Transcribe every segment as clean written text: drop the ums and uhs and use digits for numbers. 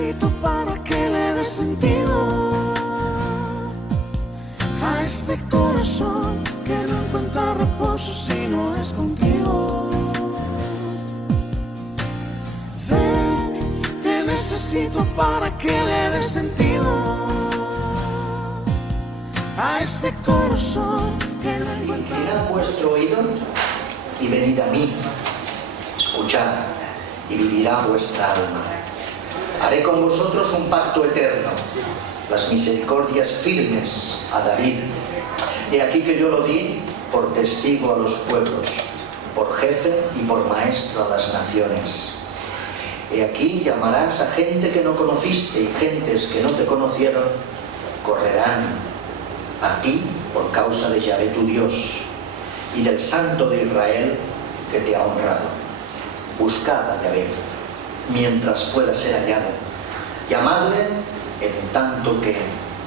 necesito para que le dé sentido a este corazón que no encuentra reposo si no es contigo. Ven, te necesito para que le dé sentido a este corazón que no encuentra. Inclinad vuestro oído y venid a mí, escuchad y vivirá vuestra alma. Haré con vosotros un pacto eterno, las misericordias firmes a David. He aquí que yo lo di por testigo a los pueblos, por jefe y por maestro a las naciones. He aquí llamarás a gente que no conociste y gentes que no te conocieron correrán a ti por causa de Yahvé tu Dios y del Santo de Israel que te ha honrado. Buscad a Yahvé mientras pueda ser hallado, llamadle en tanto que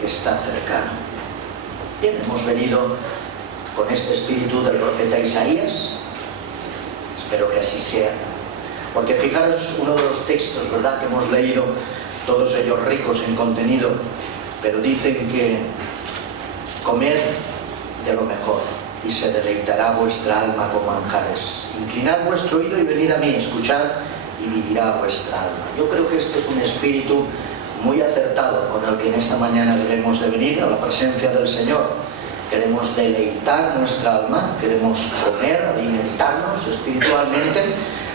está cercano. Bien, hemos venido con este espíritu del profeta Isaías, espero que así sea, porque fijaros uno de los textos, ¿verdad?, que hemos leído, todos ellos ricos en contenido, pero dicen que comed de lo mejor y se deleitará vuestra alma con manjares. Inclinad vuestro oído y venid a mí, escuchad y vivirá vuestra alma. Yo creo que este es un espíritu muy acertado con el que en esta mañana debemos de venir a la presencia del Señor. Queremos deleitar nuestra alma, queremos comer, alimentarnos espiritualmente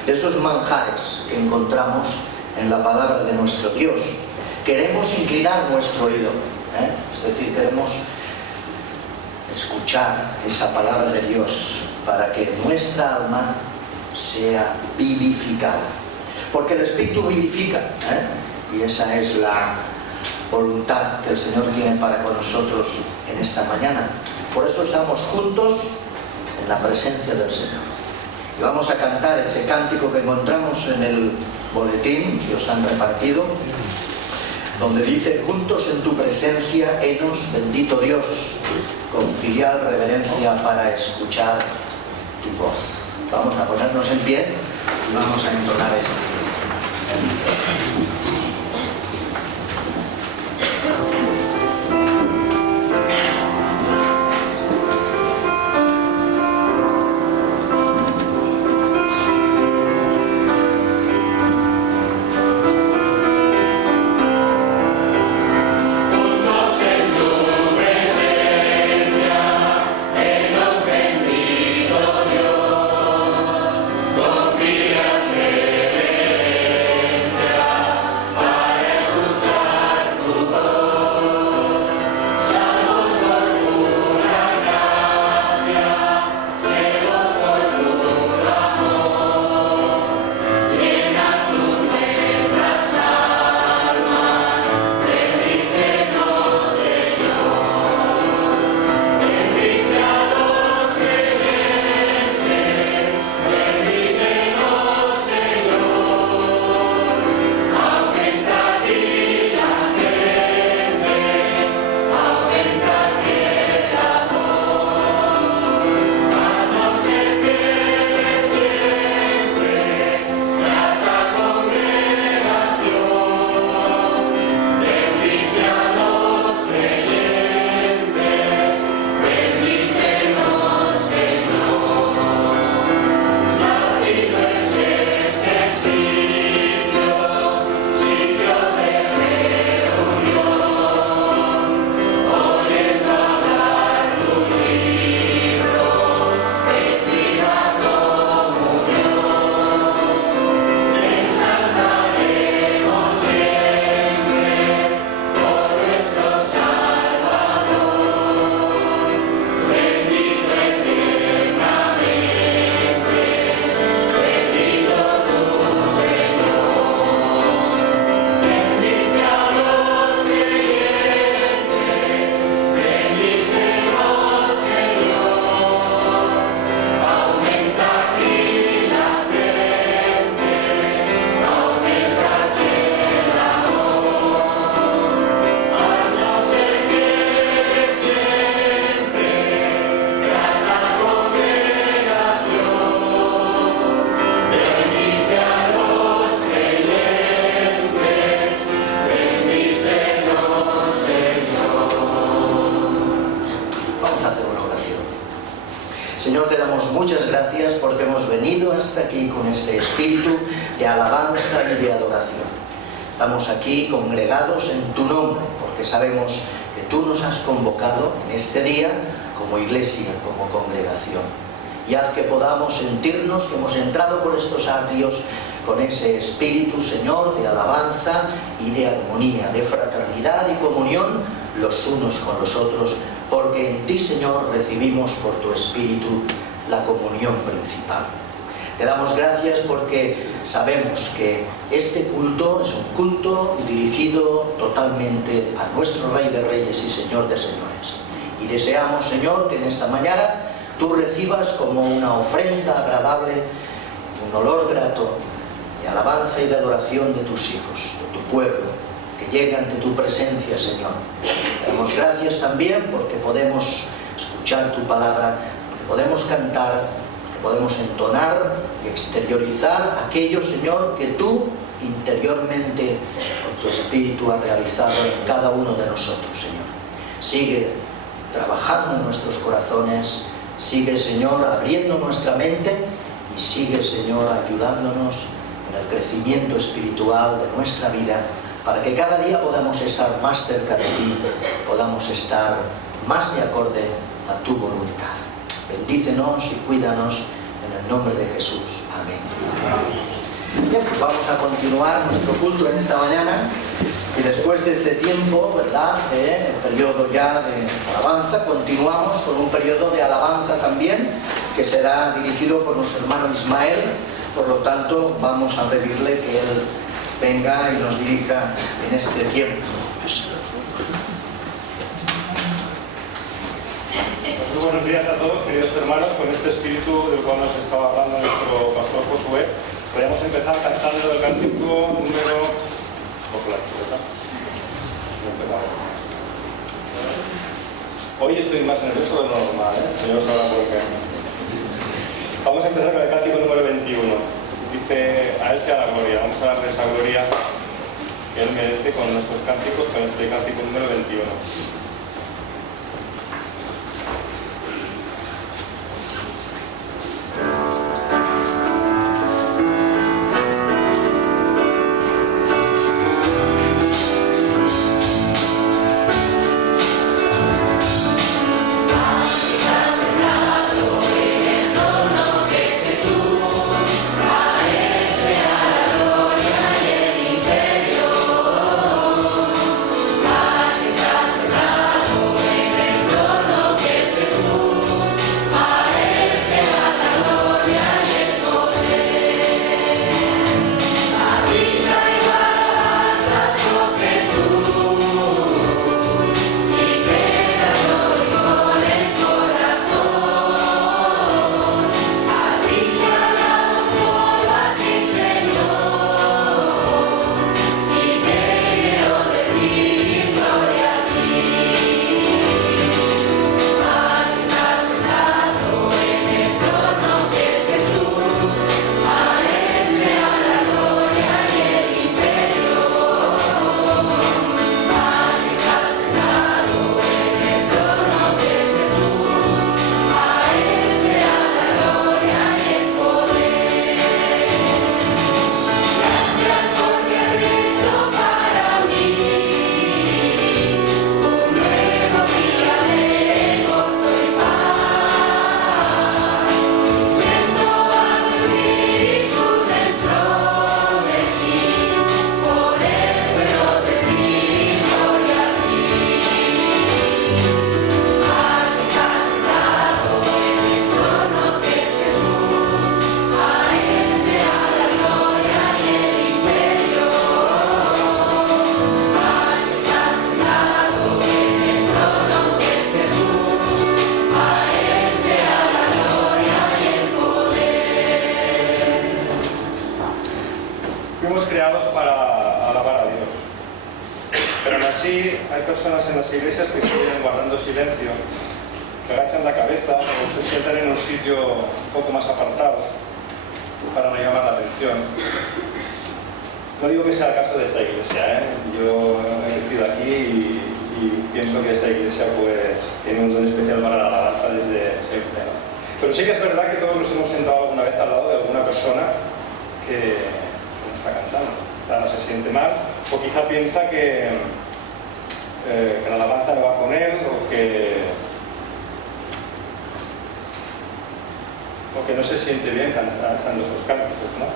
de esos manjares que encontramos en la palabra de nuestro Dios. Queremos inclinar nuestro oído, es decir, queremos escuchar esa palabra de Dios para que nuestra alma sea vivificada, porque el Espíritu vivifica, y esa es la voluntad que el Señor tiene para con nosotros en esta mañana. Por eso estamos juntos en la presencia del Señor y vamos a cantar ese cántico que encontramos en el boletín que os han repartido, donde dice: juntos en tu presencia henos, bendito Dios, con filial reverencia para escuchar tu voz. Vamos a ponernos en pie y vamos a entonar este. Confía en reverencia damos muchas gracias porque hemos venido hasta aquí con este espíritu de alabanza y de adoración. Estamos aquí congregados en tu nombre porque sabemos que tú nos has convocado en este día como iglesia, como congregación. Y haz que podamos sentirnos que hemos entrado por estos atrios con ese espíritu, Señor, de alabanza y de armonía, de fraternidad y comunión los unos con los otros, porque en ti, Señor, recibimos por tu espíritu la comunión principal. Te damos gracias porque sabemos que este culto es un culto dirigido totalmente a nuestro Rey de Reyes y Señor de Señores. Y deseamos, Señor, que en esta mañana tú recibas como una ofrenda agradable, un olor grato de alabanza y de adoración de tus hijos, de tu pueblo, que llega ante tu presencia, Señor. Te damos gracias también porque podemos escuchar tu palabra, porque podemos cantar, porque podemos entonar y exteriorizar aquello, Señor, que tú interiormente con tu espíritu has realizado en cada uno de nosotros, Señor. Sigue trabajando en nuestros corazones, sigue, Señor, abriendo nuestra mente y sigue, Señor, ayudándonos en el crecimiento espiritual de nuestra vida, para que cada día podamos estar más cerca de ti, podamos estar más de acorde a tu voluntad. Bendícenos y cuídanos en el nombre de Jesús. Amén. Bien, pues vamos a continuar nuestro culto en esta mañana y después de este tiempo, ¿verdad?, de el periodo ya de alabanza, continuamos con un periodo de alabanza también que será dirigido por nuestro hermano Ismael. Por lo tanto, vamos a pedirle que él venga y nos dirija en este tiempo. Muy buenos días a todos, queridos hermanos. Con este espíritu del cual nos estaba hablando nuestro pastor Josué, podríamos empezar cantando el cántico número... Hoy estoy más nervioso de lo normal, Señor sabrá por qué. Vamos a empezar con el cántico número 21. Dice, a Él sea la gloria. Vamos a darle esa gloria que Él merece con nuestros cánticos, con este cántico número 21. Personas en las iglesias que siguen guardando silencio, que agachan la cabeza o se sientan en un sitio un poco más apartado para no llamar la atención. No digo que sea el caso de esta iglesia, Yo he crecido aquí y pienso que esta iglesia pues tiene un don especial para la alabanza desde siempre, Pero sí que es verdad que todos nos hemos sentado alguna vez al lado de alguna persona que no está cantando. Quizá no se siente mal, o quizá piensa que la alabanza no va con él, o que no se siente bien cantando esos cánticos, ¿no?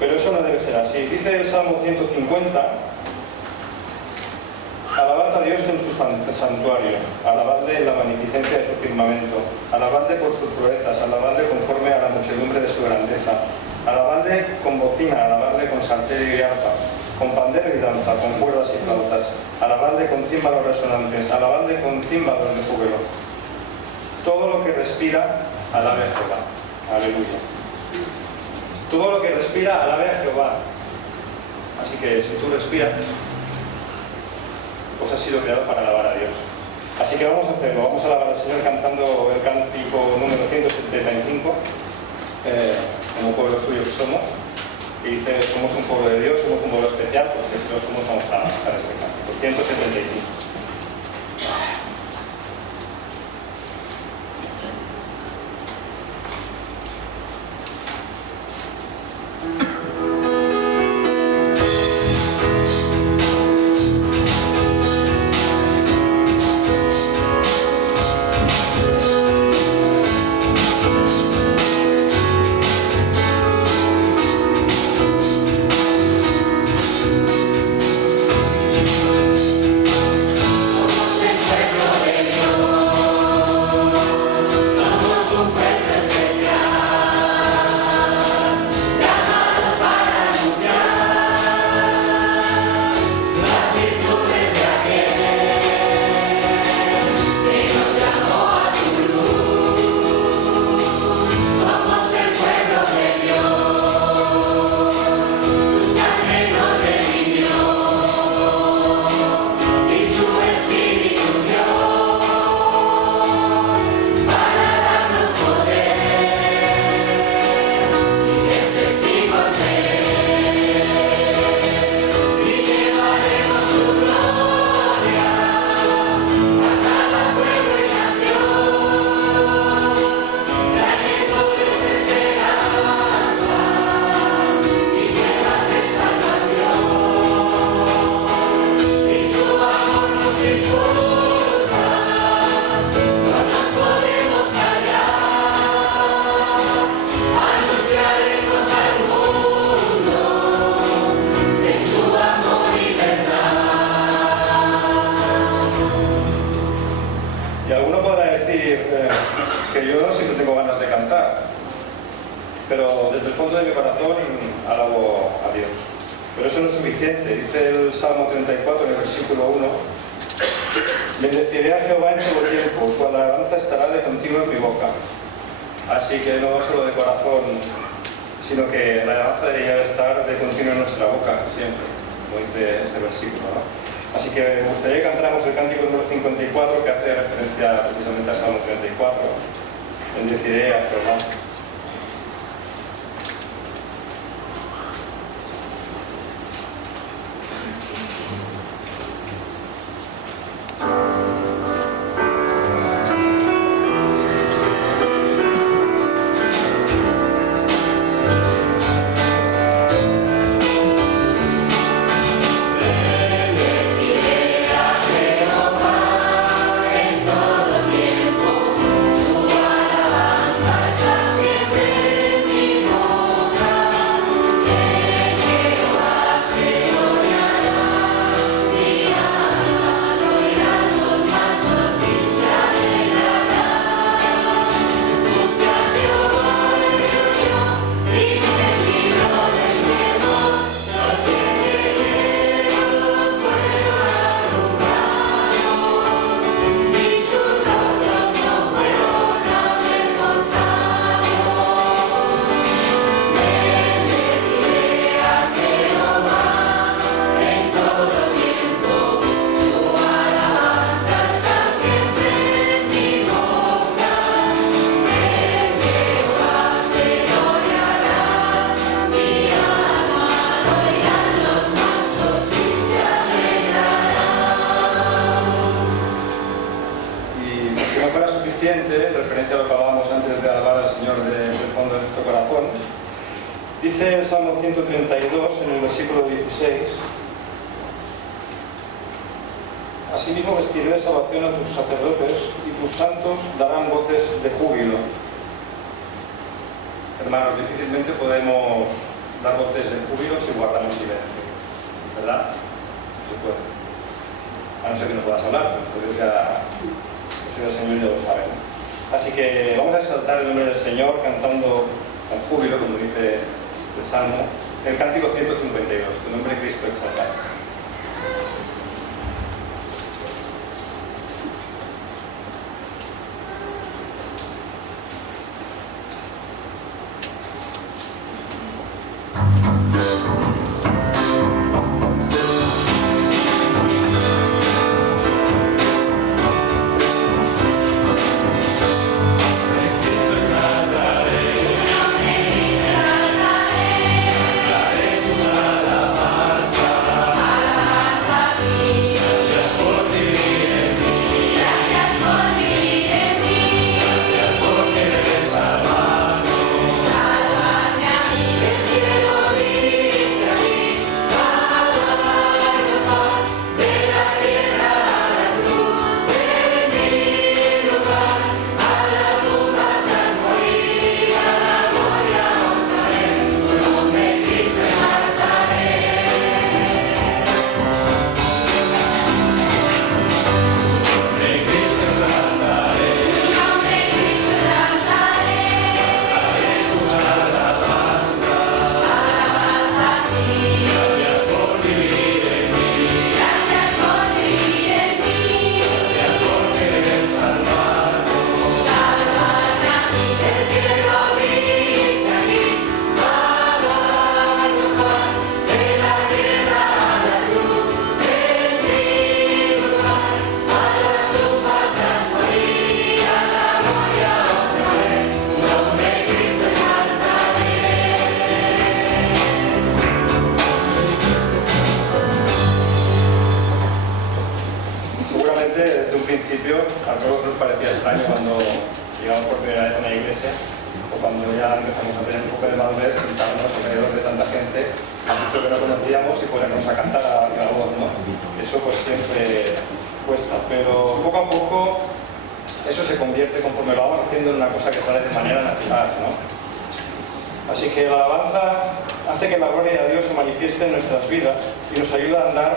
Pero eso no debe ser así. Dice el Salmo 150: alabad a Dios en su santuario, alabadle en la magnificencia de su firmamento, alabadle por sus proezas, alabadle conforme a la muchedumbre de su grandeza, alabadle con bocina, alabadle con salterio y arpa, con pandero y danza, con cuerdas y flautas, alabadle con címbalos resonantes, alabadle con címbalos de júbilo. Todo lo que respira, alabe a Jehová. Aleluya. Todo lo que respira, alabe a Jehová. Así que si tú respiras, pues has sido creado para alabar a Dios. Así que vamos a hacerlo. Vamos a alabar al Señor cantando el cántico número 175, como pueblo suyo que somos. Y dice: somos un pueblo de Dios, somos un pueblo especial, pues que si lo somos, vamos a cantar este cántico. 175. Que yo siempre tengo ganas de cantar, pero desde el fondo de mi corazón alabo a Dios. Pero eso no es suficiente. Dice el Salmo 34 en el versículo 1: bendeciré a Jehová en todo tiempo, su alabanza estará de continuo en mi boca. Así que no solo de corazón, sino que la alabanza debería estar de continuo en nuestra boca siempre, como dice este versículo, ¿no? Así que me gustaría que cantáramos el cántico número 54, que hace referencia precisamente al Salmo 34. Bendeciré a Jehová. Su alabanza está Dice el Salmo 132 en el versículo 16: asimismo vestiré de salvación a tus sacerdotes y tus santos darán voces de júbilo. Hermanos, difícilmente podemos dar voces de júbilo si guardamos silencio, ¿verdad? No se puede. A no ser que no puedas hablar, porque el Señor ya lo sabe, ¿no? Así que vamos a exaltar el nombre del Señor cantando con júbilo, como dice el Salmo, el cántico 152, tu nombre Cristo exaltado. A todos nos parecía extraño cuando llegamos por primera vez a una iglesia o cuando ya empezamos a tener un poco de madurez, sentarnos alrededor de tanta gente, incluso que no conocíamos, y ponernos a cantar a viva voz, ¿no? Eso pues siempre cuesta, pero poco a poco eso se convierte, conforme lo vamos haciendo, en una cosa que sale de manera natural, ¿no? Así que la alabanza hace que la gloria de Dios se manifieste en nuestras vidas y nos ayuda a andar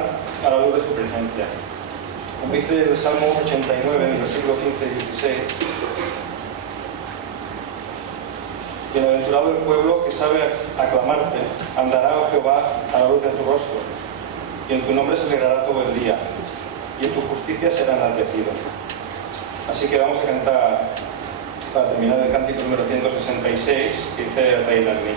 a la luz de su presencia. Como dice el Salmo 89, en el versículo 15 y 16: bienaventurado el pueblo que sabe aclamarte, andará, oh Jehová, a la luz de tu rostro, y en tu nombre se alegrará todo el día, y en tu justicia será enaltecido. Así que vamos a cantar, para terminar, el cántico número 166, que dice: reina en mí.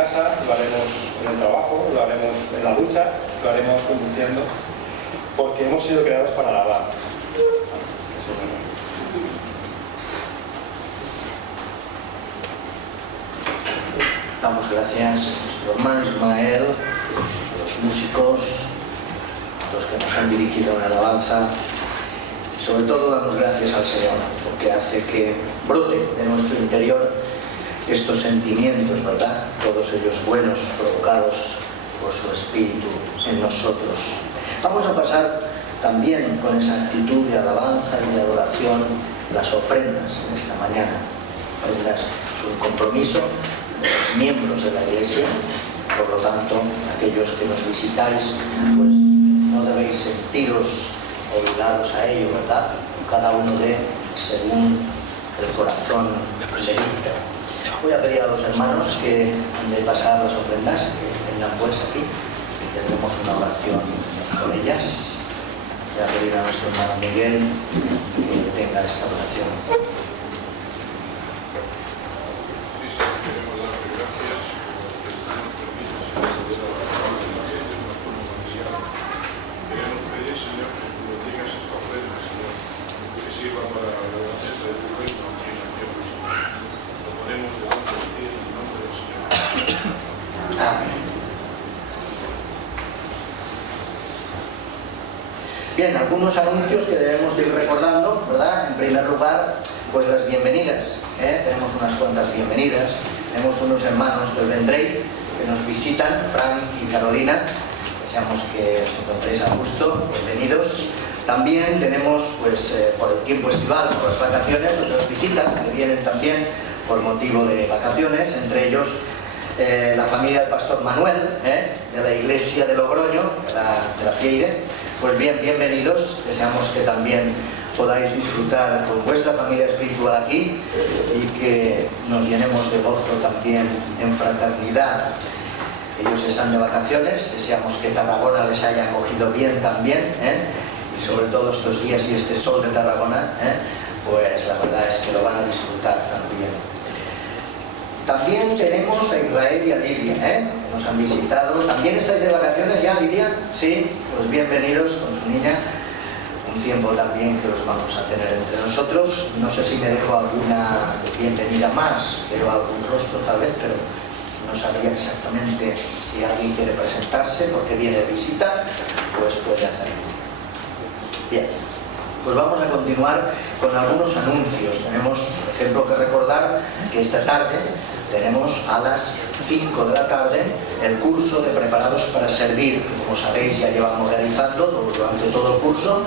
casa, lo haremos en el trabajo, lo haremos en la ducha, lo haremos conduciendo, porque hemos sido creados para alabar. Eso es bueno. Damos gracias a nuestro hermano Ismael, a los músicos, a los que nos han dirigido en alabanza. Sobre todo damos gracias al Señor, porque hace que brote de nuestro interior estos sentimientos, ¿verdad? Todos ellos buenos, provocados por su Espíritu en nosotros. Vamos a pasar también con esa actitud de alabanza y de adoración las ofrendas en esta mañana. Ofrendas es un compromiso de los miembros de la Iglesia, por lo tanto, aquellos que nos visitáis, pues no debéis sentiros obligados a ello, ¿verdad? Cada uno de según el corazón le dicta. Voy a pedir a los hermanos que han de pasar las ofrendas, que vengan pues aquí y tendremos una oración con ellas. Voy a pedir a nuestro hermano Miguel que tenga esta oración. Bien, algunos anuncios que debemos ir recordando, ¿verdad? En primer lugar, pues las bienvenidas, ¿eh? Tenemos unas cuantas bienvenidas, tenemos unos hermanos del Vendrell que nos visitan, Frank y Carolina, deseamos que os encontréis a gusto, bienvenidos. También tenemos, pues, por el tiempo estival, por las vacaciones, otras visitas que vienen también por motivo de vacaciones, entre ellos la familia del pastor Manuel, de la iglesia de Logroño, de la Fieire. Pues bien, bienvenidos, deseamos que también podáis disfrutar con vuestra familia espiritual aquí y que nos llenemos de gozo también en fraternidad. Ellos están de vacaciones, deseamos que Tarragona les haya acogido bien también, y sobre todo estos días y este sol de Tarragona, pues la verdad es que lo van a disfrutar también. También tenemos a Israel y a Lidia, que nos han visitado. ¿También estáis de vacaciones ya, Lidia? Sí, pues bienvenidos con su niña. Un tiempo también que los vamos a tener entre nosotros. No sé si me dejo alguna bienvenida más, veo algún rostro tal vez, pero no sabría exactamente si alguien quiere presentarse porque viene de visita, pues puede hacerlo. Bien, pues vamos a continuar con algunos anuncios. Tenemos, por ejemplo, que recordar que esta tarde tenemos a las 5 de la tarde el curso de preparados para servir. Como sabéis, ya llevamos realizando durante todo el curso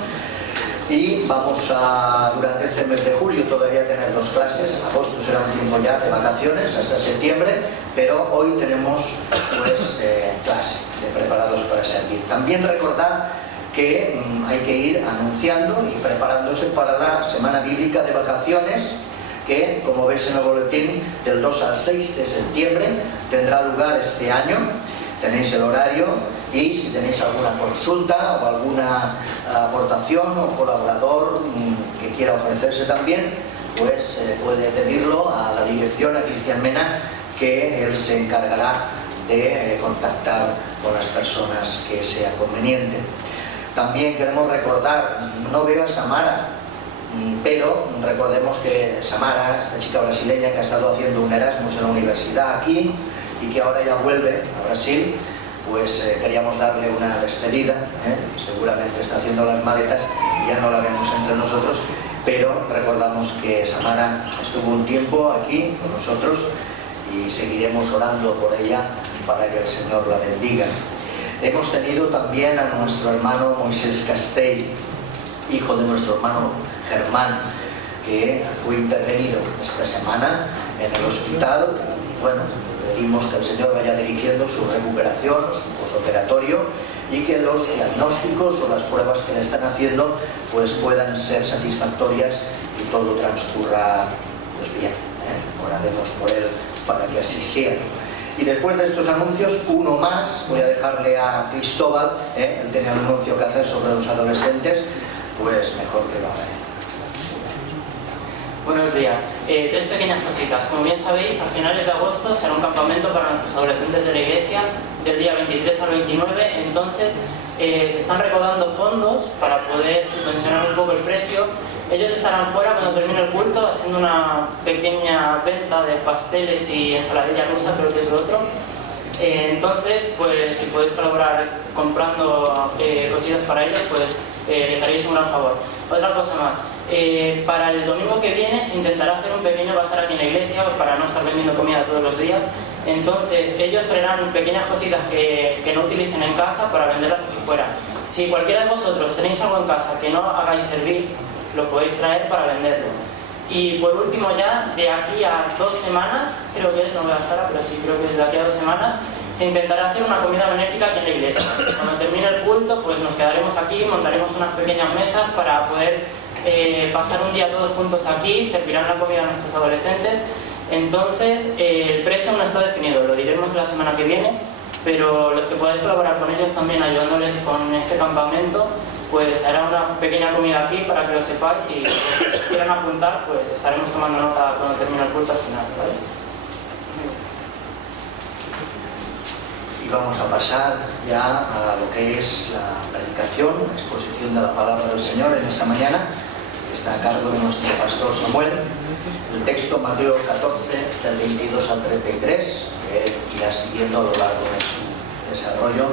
y vamos a, durante este mes de julio, todavía tener 2 clases. Agosto será un tiempo ya de vacaciones hasta septiembre, pero hoy tenemos pues clase de preparados para servir. También recordad que hay que ir anunciando y preparándose para la semana bíblica de vacaciones, que, como veis en el boletín, del 2 al 6 de septiembre tendrá lugar este año. Tenéis el horario y si tenéis alguna consulta o alguna aportación o colaborador que quiera ofrecerse también, pues puede pedirlo a la dirección, a Cristian Mena, que él se encargará de contactar con las personas que sea conveniente. También queremos recordar, no veo a Samara, pero recordemos que Samara, esta chica brasileña que ha estado haciendo un Erasmus en la universidad aquí y que ahora ya vuelve a Brasil, pues queríamos darle una despedida, seguramente está haciendo las maletas y ya no la vemos entre nosotros, pero recordamos que Samara estuvo un tiempo aquí con nosotros y seguiremos orando por ella para que el Señor la bendiga. Hemos tenido también a nuestro hermano Moisés Castell, hijo de nuestro hermano Germán, que fue intervenido esta semana en el hospital y bueno, pedimos que el Señor vaya dirigiendo su recuperación, su posoperatorio y que los diagnósticos o las pruebas que le están haciendo pues puedan ser satisfactorias y todo transcurra pues bien. Oraremos por él para que así sea. Y después de estos anuncios, uno más, voy a dejarle a Cristóbal, él tiene un anuncio que hacer sobre los adolescentes, pues mejor que lo haga. Buenos días. Tres pequeñas cositas. Como bien sabéis, a finales de agosto será un campamento para nuestros adolescentes de la iglesia del día 23 al 29. Entonces, se están recaudando fondos para poder subvencionar un poco el precio. Ellos estarán fuera cuando termine el culto haciendo una pequeña venta de pasteles y ensaladilla rusa, creo que es lo otro. Entonces, pues si podéis colaborar comprando cosillas para ellos, pues les haréis un gran favor. Otra cosa más, para el domingo que viene se intentará hacer un pequeño bazar aquí en la iglesia para no estar vendiendo comida todos los días. Entonces ellos traerán pequeñas cositas que no utilicen en casa para venderlas aquí fuera. Si cualquiera de vosotros tenéis algo en casa que no hagáis servir, lo podéis traer para venderlo. Y por último, ya de aquí a 2 semanas, creo que es, no veo a Sara, pero sí creo que es de aquí a 2 semanas, se intentará hacer una comida benéfica aquí en la iglesia. Cuando termine el culto, pues nos quedaremos aquí, montaremos unas pequeñas mesas para poder pasar un día todos juntos aquí, servirán la comida a nuestros adolescentes. Entonces, el precio no está definido, lo diremos la semana que viene, pero los que podáis colaborar con ellos también ayudándoles con este campamento, pues hará una pequeña comida aquí para que lo sepáis y si quieran apuntar, pues estaremos tomando nota cuando termine el culto al final, ¿vale? Y vamos a pasar ya a lo que es la predicación, la exposición de la palabra del Señor en esta mañana, que está a cargo de nuestro pastor Samuel. El texto Mateo 14, del 22 al 33, que él irá siguiendo a lo largo de su desarrollo.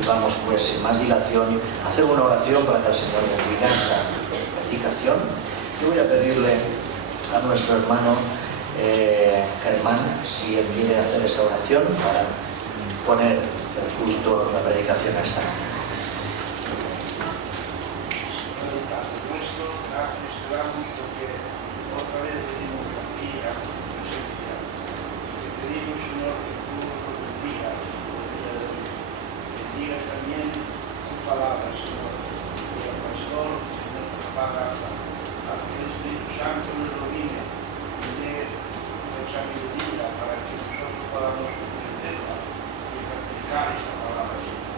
Y vamos pues sin más dilación a hacer una oración para que el Señor bendiga esa predicación. Yo voy a pedirle a nuestro hermano Germán si él quiere hacer esta oración para poner el culto, la predicación a esta mañana. También tu palabra, Señor, y el pastor, Señor, que paga a que el Espíritu Santo nos domine y dé la sabiduría para que nosotros podamos entenderla y practicar esa palabra, Señor.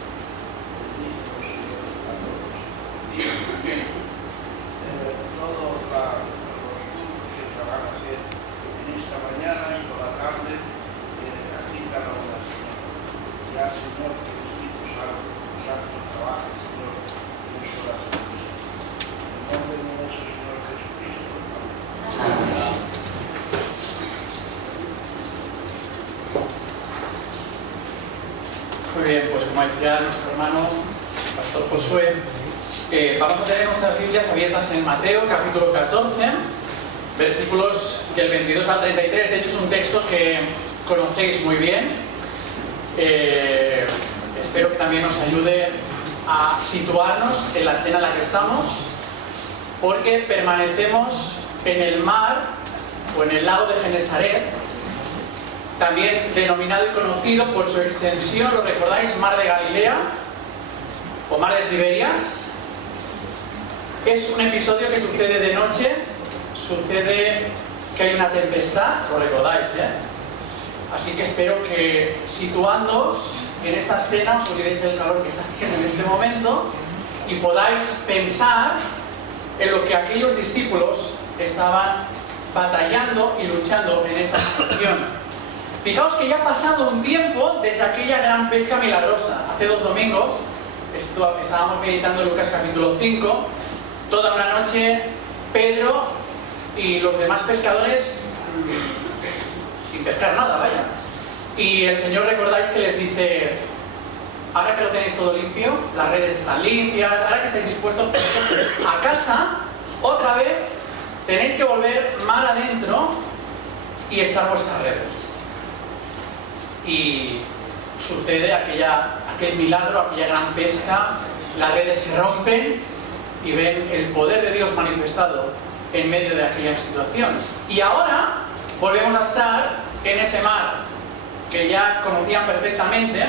Bendícenos, Señor, a todos. Bendícenos también todos los cultos que se van a hacer en esta mañana y por la tarde aquí cada hora, Señor. Ya, Señor, que Santo trabaje, Señor, en los corazones. En nombre de nuestro Señor Jesucristo. Amén. Muy bien, pues como decía nuestro hermano, el pastor Josué, vamos a tener nuestras Biblias abiertas en Mateo, capítulo 14, versículos del 22 al 33. De hecho, es un texto que conocéis muy bien. Espero que también nos ayude a situarnos en la escena en la que estamos, porque permanecemos en el mar o en el lago de Genesaret, también denominado y conocido por su extensión, ¿lo recordáis? Mar de Galilea o Mar de Tiberias. Es un episodio que sucede de noche, sucede que hay una tempestad, lo recordáis, Así que espero que situándoos en esta escena os olvidéis del calor que está haciendo en este momento y podáis pensar en lo que aquellos discípulos estaban batallando y luchando en esta situación. Fijaos que ya ha pasado un tiempo desde aquella gran pesca milagrosa. Hace 2 domingos estábamos meditando en Lucas capítulo 5. Toda una noche Pedro y los demás pescadores sin pescar nada, vaya. Y el Señor, recordáis que les dice: ahora que lo tenéis todo limpio, las redes están limpias, ahora que estáis dispuestos a casa, otra vez tenéis que volver mar adentro y echar vuestras redes. Y sucede aquel milagro, aquella gran pesca, las redes se rompen y ven el poder de Dios manifestado en medio de aquella situación. Y ahora volvemos a estar en ese mar que ya conocían perfectamente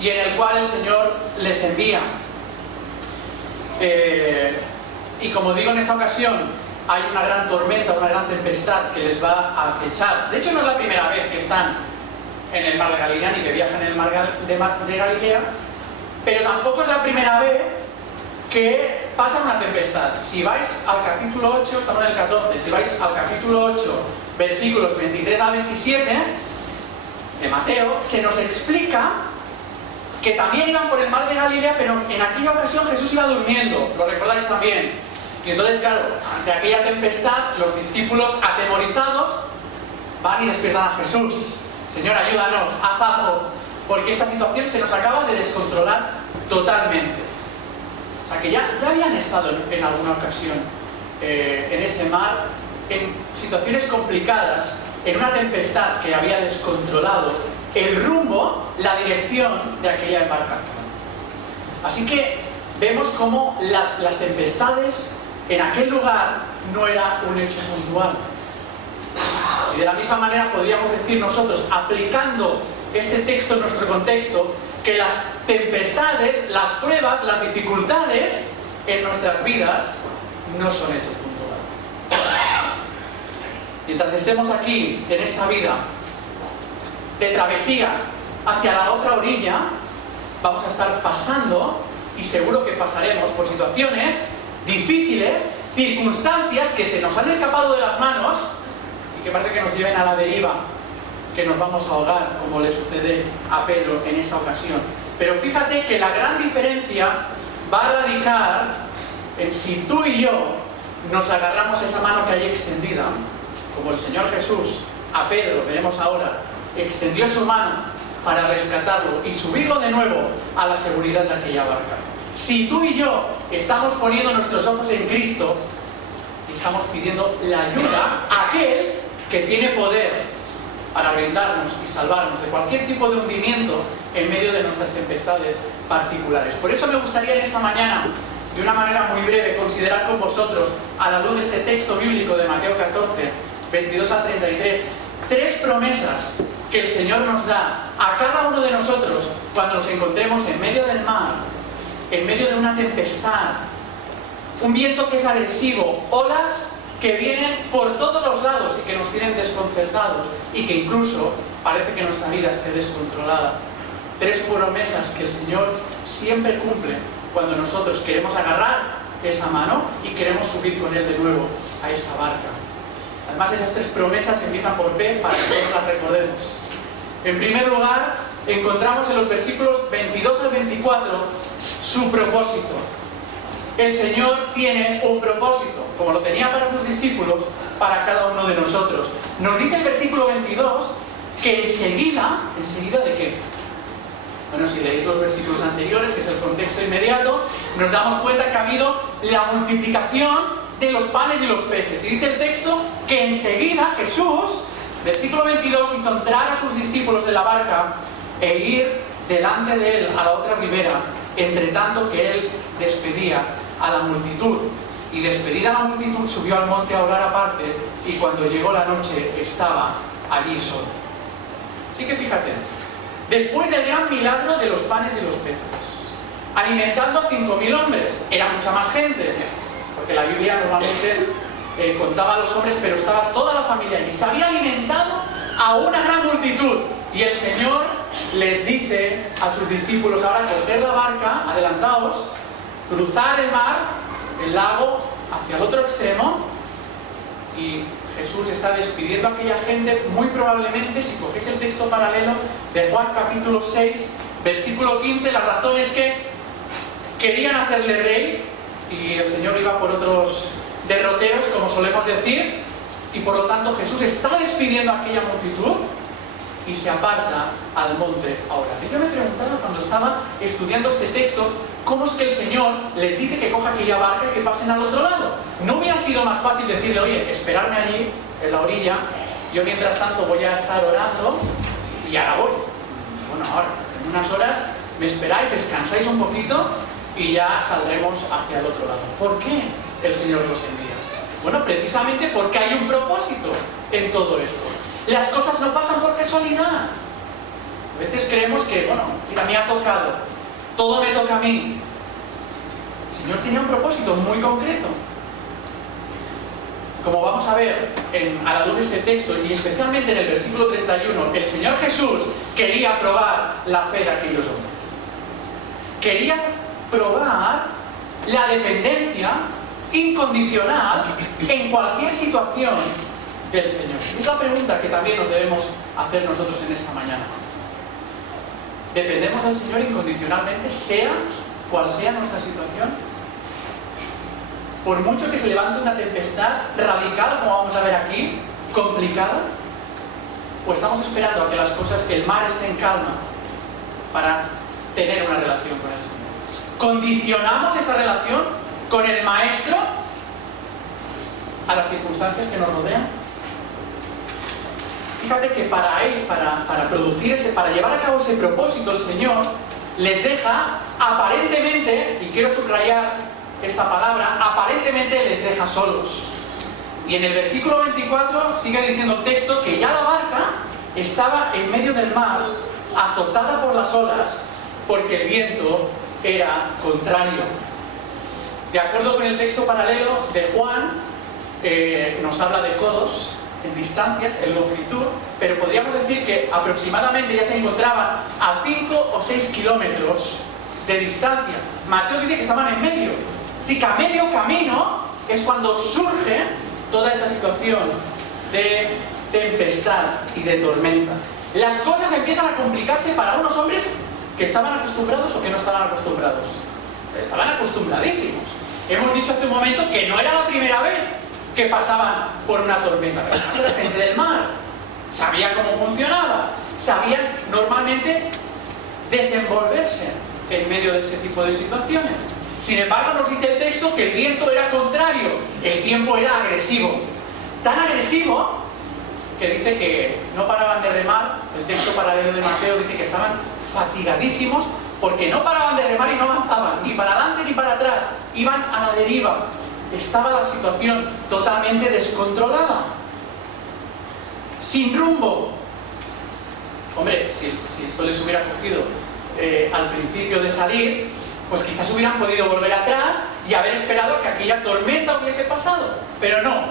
y en el cual el Señor les envía. Y como digo, en esta ocasión hay una gran tormenta, una gran tempestad que les va a acechar. De hecho, no es la primera vez que están en el mar de Galilea ni que viajan en el mar de Galilea, pero tampoco es la primera vez que pasa una tempestad. Si vais al capítulo 8, estamos en el 14, si vais al capítulo 8, versículos 23 al 27 de Mateo, se nos explica que también iban por el mar de Galilea, pero en aquella ocasión Jesús iba durmiendo, lo recordáis también. Y entonces, claro, ante aquella tempestad, los discípulos atemorizados van y despiertan a Jesús. Señor, ayúdanos, haz algo, porque esta situación se nos acaba de descontrolar totalmente. O sea, que ya habían estado en alguna ocasión en ese mar, en situaciones complicadas, en una tempestad que había descontrolado el rumbo, la dirección de aquella embarcación. Así que vemos cómo las tempestades en aquel lugar no era un hecho puntual. Y de la misma manera podríamos decir nosotros, aplicando este texto en nuestro contexto, que las tempestades, las pruebas, las dificultades en nuestras vidas no son hechos puntuales. Mientras estemos aquí, en esta vida, de travesía hacia la otra orilla, vamos a estar pasando, y seguro que pasaremos por situaciones difíciles, circunstancias que se nos han escapado de las manos y que parece que nos lleven a la deriva, que nos vamos a ahogar, como le sucede a Pedro en esta ocasión. Pero fíjate que la gran diferencia va a radicar en si tú y yo nos agarramos esa mano que hay extendida, como el Señor Jesús a Pedro, veremos ahora, extendió su mano para rescatarlo y subirlo de nuevo a la seguridad de aquella barca. Si tú y yo estamos poniendo nuestros ojos en Cristo y estamos pidiendo la ayuda a aquel que tiene poder para brindarnos y salvarnos de cualquier tipo de hundimiento en medio de nuestras tempestades particulares. Por eso me gustaría en esta mañana, de una manera muy breve, considerar con vosotros, a la luz de este texto bíblico de Mateo 14, 22 al 33, 3 promesas que el Señor nos da a cada uno de nosotros cuando nos encontremos en medio del mar, en medio de una tempestad, un viento que es agresivo, olas que vienen por todos los lados y que nos tienen desconcertados y que incluso parece que nuestra vida esté descontrolada. 3 promesas que el Señor siempre cumple cuando nosotros queremos agarrar esa mano y queremos subir con Él de nuevo a esa barca. Además, esas 3 promesas empiezan por P para que todos las recordemos. En primer lugar, encontramos en los versículos 22 al 24 su propósito. El Señor tiene un propósito, como lo tenía para sus discípulos, para cada uno de nosotros. Nos dice el versículo 22 que ¿enseguida de qué? Bueno, si leéis los versículos anteriores, que es el contexto inmediato, nos damos cuenta que ha habido la multiplicación de los panes y los peces. Y dice el texto que enseguida Jesús, versículo 22, hizo entrar a sus discípulos en la barca e ir delante de él a la otra ribera, entre tanto que él despedía a la multitud. Y despedida la multitud, subió al monte a orar aparte, y cuando llegó la noche estaba allí solo. Así que fíjate, después del gran milagro de los panes y los peces, alimentando a 5.000 hombres, era mucha más gente, porque la Biblia normalmente contaba a los hombres, pero estaba toda la familia allí. Se había alimentado a una gran multitud, y el Señor les dice a sus discípulos ahora coger la barca, adelantaos, cruzar el mar, el lago, hacia el otro extremo, y Jesús está despidiendo a aquella gente, muy probablemente, si cogéis el texto paralelo de Juan capítulo 6, versículo 15, la razón es que querían hacerle rey, y el Señor iba por otros derroteros, como solemos decir, y por lo tanto Jesús está despidiendo a aquella multitud y se aparta al monte a orar. Y yo me preguntaba cuando estaba estudiando este texto, ¿cómo es que el Señor les dice que coja aquella barca y que pasen al otro lado? ¿No hubiera sido más fácil decirle, oye, esperarme allí, en la orilla, yo mientras tanto voy a estar orando y ahora voy? Bueno, ahora, en unas horas me esperáis, descansáis un poquito y ya saldremos hacia el otro lado. ¿Por qué el Señor los envía? Bueno, precisamente porque hay un propósito en todo esto. Las cosas no pasan por casualidad. A veces creemos que, bueno, mira, me ha tocado, todo me toca a mí. El Señor tenía un propósito muy concreto. Como vamos a ver a la luz de este texto, y especialmente en el versículo 31, el Señor Jesús quería probar la fe de aquellos hombres. Quería probar la dependencia incondicional en cualquier situación del Señor. Es la pregunta que también nos debemos hacer nosotros en esta mañana. ¿Dependemos del Señor incondicionalmente, sea cual sea nuestra situación? Por mucho que se levante una tempestad radical, como vamos a ver aquí, complicada, ¿o estamos esperando a que las cosas, que el mar esté en calma para tener una relación con el Señor? ¿Condicionamos esa relación con el Maestro a las circunstancias que nos rodean? Fíjate que para producir para llevar a cabo ese propósito, el Señor les deja aparentemente, y quiero subrayar esta palabra, aparentemente les deja solos. Y en el versículo 24 sigue diciendo el texto que ya la barca estaba en medio del mar, azotada por las olas, porque el viento era contrario. De acuerdo con el texto paralelo de Juan, nos habla de codos en distancias, en longitud, pero podríamos decir que aproximadamente ya se encontraban a 5 o 6 kilómetros de distancia. Mateo dice que estaban en medio. Así que a medio camino es cuando surge toda esa situación de tempestad y de tormenta. Las cosas empiezan a complicarse para unos hombres que estaban acostumbrados o que no estaban acostumbrados. Estaban acostumbradísimos. Hemos dicho hace un momento que no era la primera vez que pasaban por una tormenta. Pero la gente del mar sabía cómo funcionaba, sabían normalmente desenvolverse en medio de ese tipo de situaciones. Sin embargo, nos dice el texto que el viento era contrario, el tiempo era agresivo. Tan agresivo que dice que no paraban de remar. El texto paralelo de Mateo dice que estaban fatigadísimos porque no paraban de remar y no avanzaban, ni para adelante ni para atrás, iban a la deriva. Estaba la situación totalmente descontrolada, sin rumbo. Hombre, si esto les hubiera cogido al principio de salir, pues quizás hubieran podido volver atrás y haber esperado a que aquella tormenta hubiese pasado. Pero no,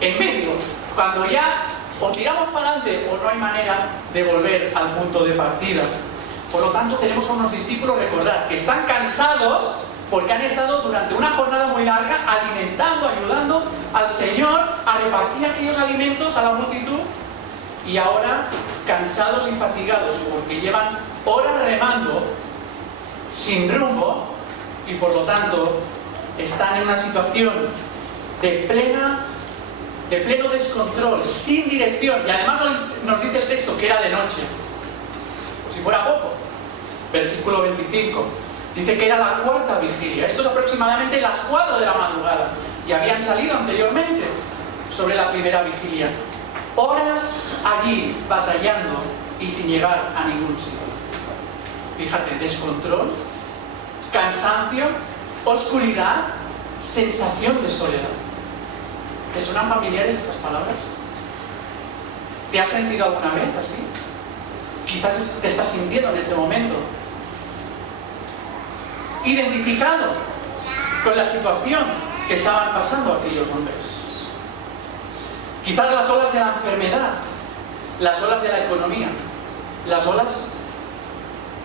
en medio, cuando ya o tiramos para adelante o no hay manera de volver al punto de partida. Por lo tanto, tenemos a unos discípulos, recordad, que están cansados porque han estado durante una jornada muy larga alimentando, ayudando al Señor a repartir aquellos alimentos a la multitud, y ahora cansados y fatigados porque llevan horas remando sin rumbo y por lo tanto están en una situación de pleno descontrol, sin dirección, y además nos dice el texto que era de noche. Si fuera poco, versículo 25 dice que era la cuarta vigilia. Esto es aproximadamente las 4 de la madrugada y habían salido anteriormente sobre la primera vigilia. Horas allí batallando y sin llegar a ningún sitio. Fíjate, descontrol, cansancio, oscuridad, sensación de soledad. ¿Te suenan familiares estas palabras? ¿Te has sentido alguna vez así? Quizás te estás sintiendo en este momento identificado con la situación que estaban pasando aquellos hombres. Quizás las olas de la enfermedad, las olas de la economía, las olas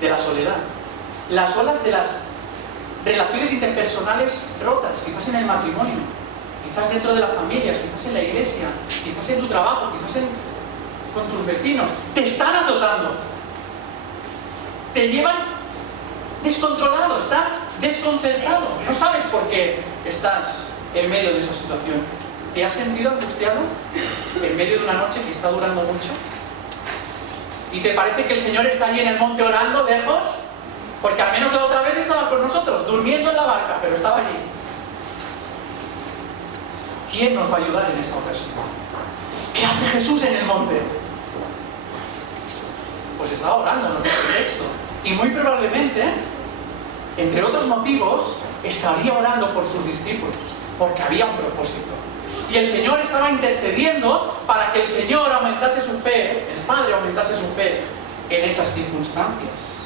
de la soledad, las olas de las relaciones interpersonales rotas, quizás en el matrimonio, quizás dentro de las familias, quizás en la iglesia, quizás en tu trabajo, quizás con tus vecinos, te están azotando, te llevan descontrolado, estás desconcentrado, no sabes por qué estás en medio de esa situación. ¿Te has sentido angustiado en medio de una noche que está durando mucho? ¿Y te parece que el Señor está allí en el monte orando, lejos? Porque al menos la otra vez estaba con nosotros, durmiendo en la barca, pero estaba allí. ¿Quién nos va a ayudar en esta ocasión? ¿Qué hace Jesús en el monte? Pues estaba orando, nos dice el texto. Y muy probablemente, entre otros motivos, estaría orando por sus discípulos, porque había un propósito. Y el Señor estaba intercediendo para que el Señor aumentase su fe, el Padre aumentase su fe en esas circunstancias.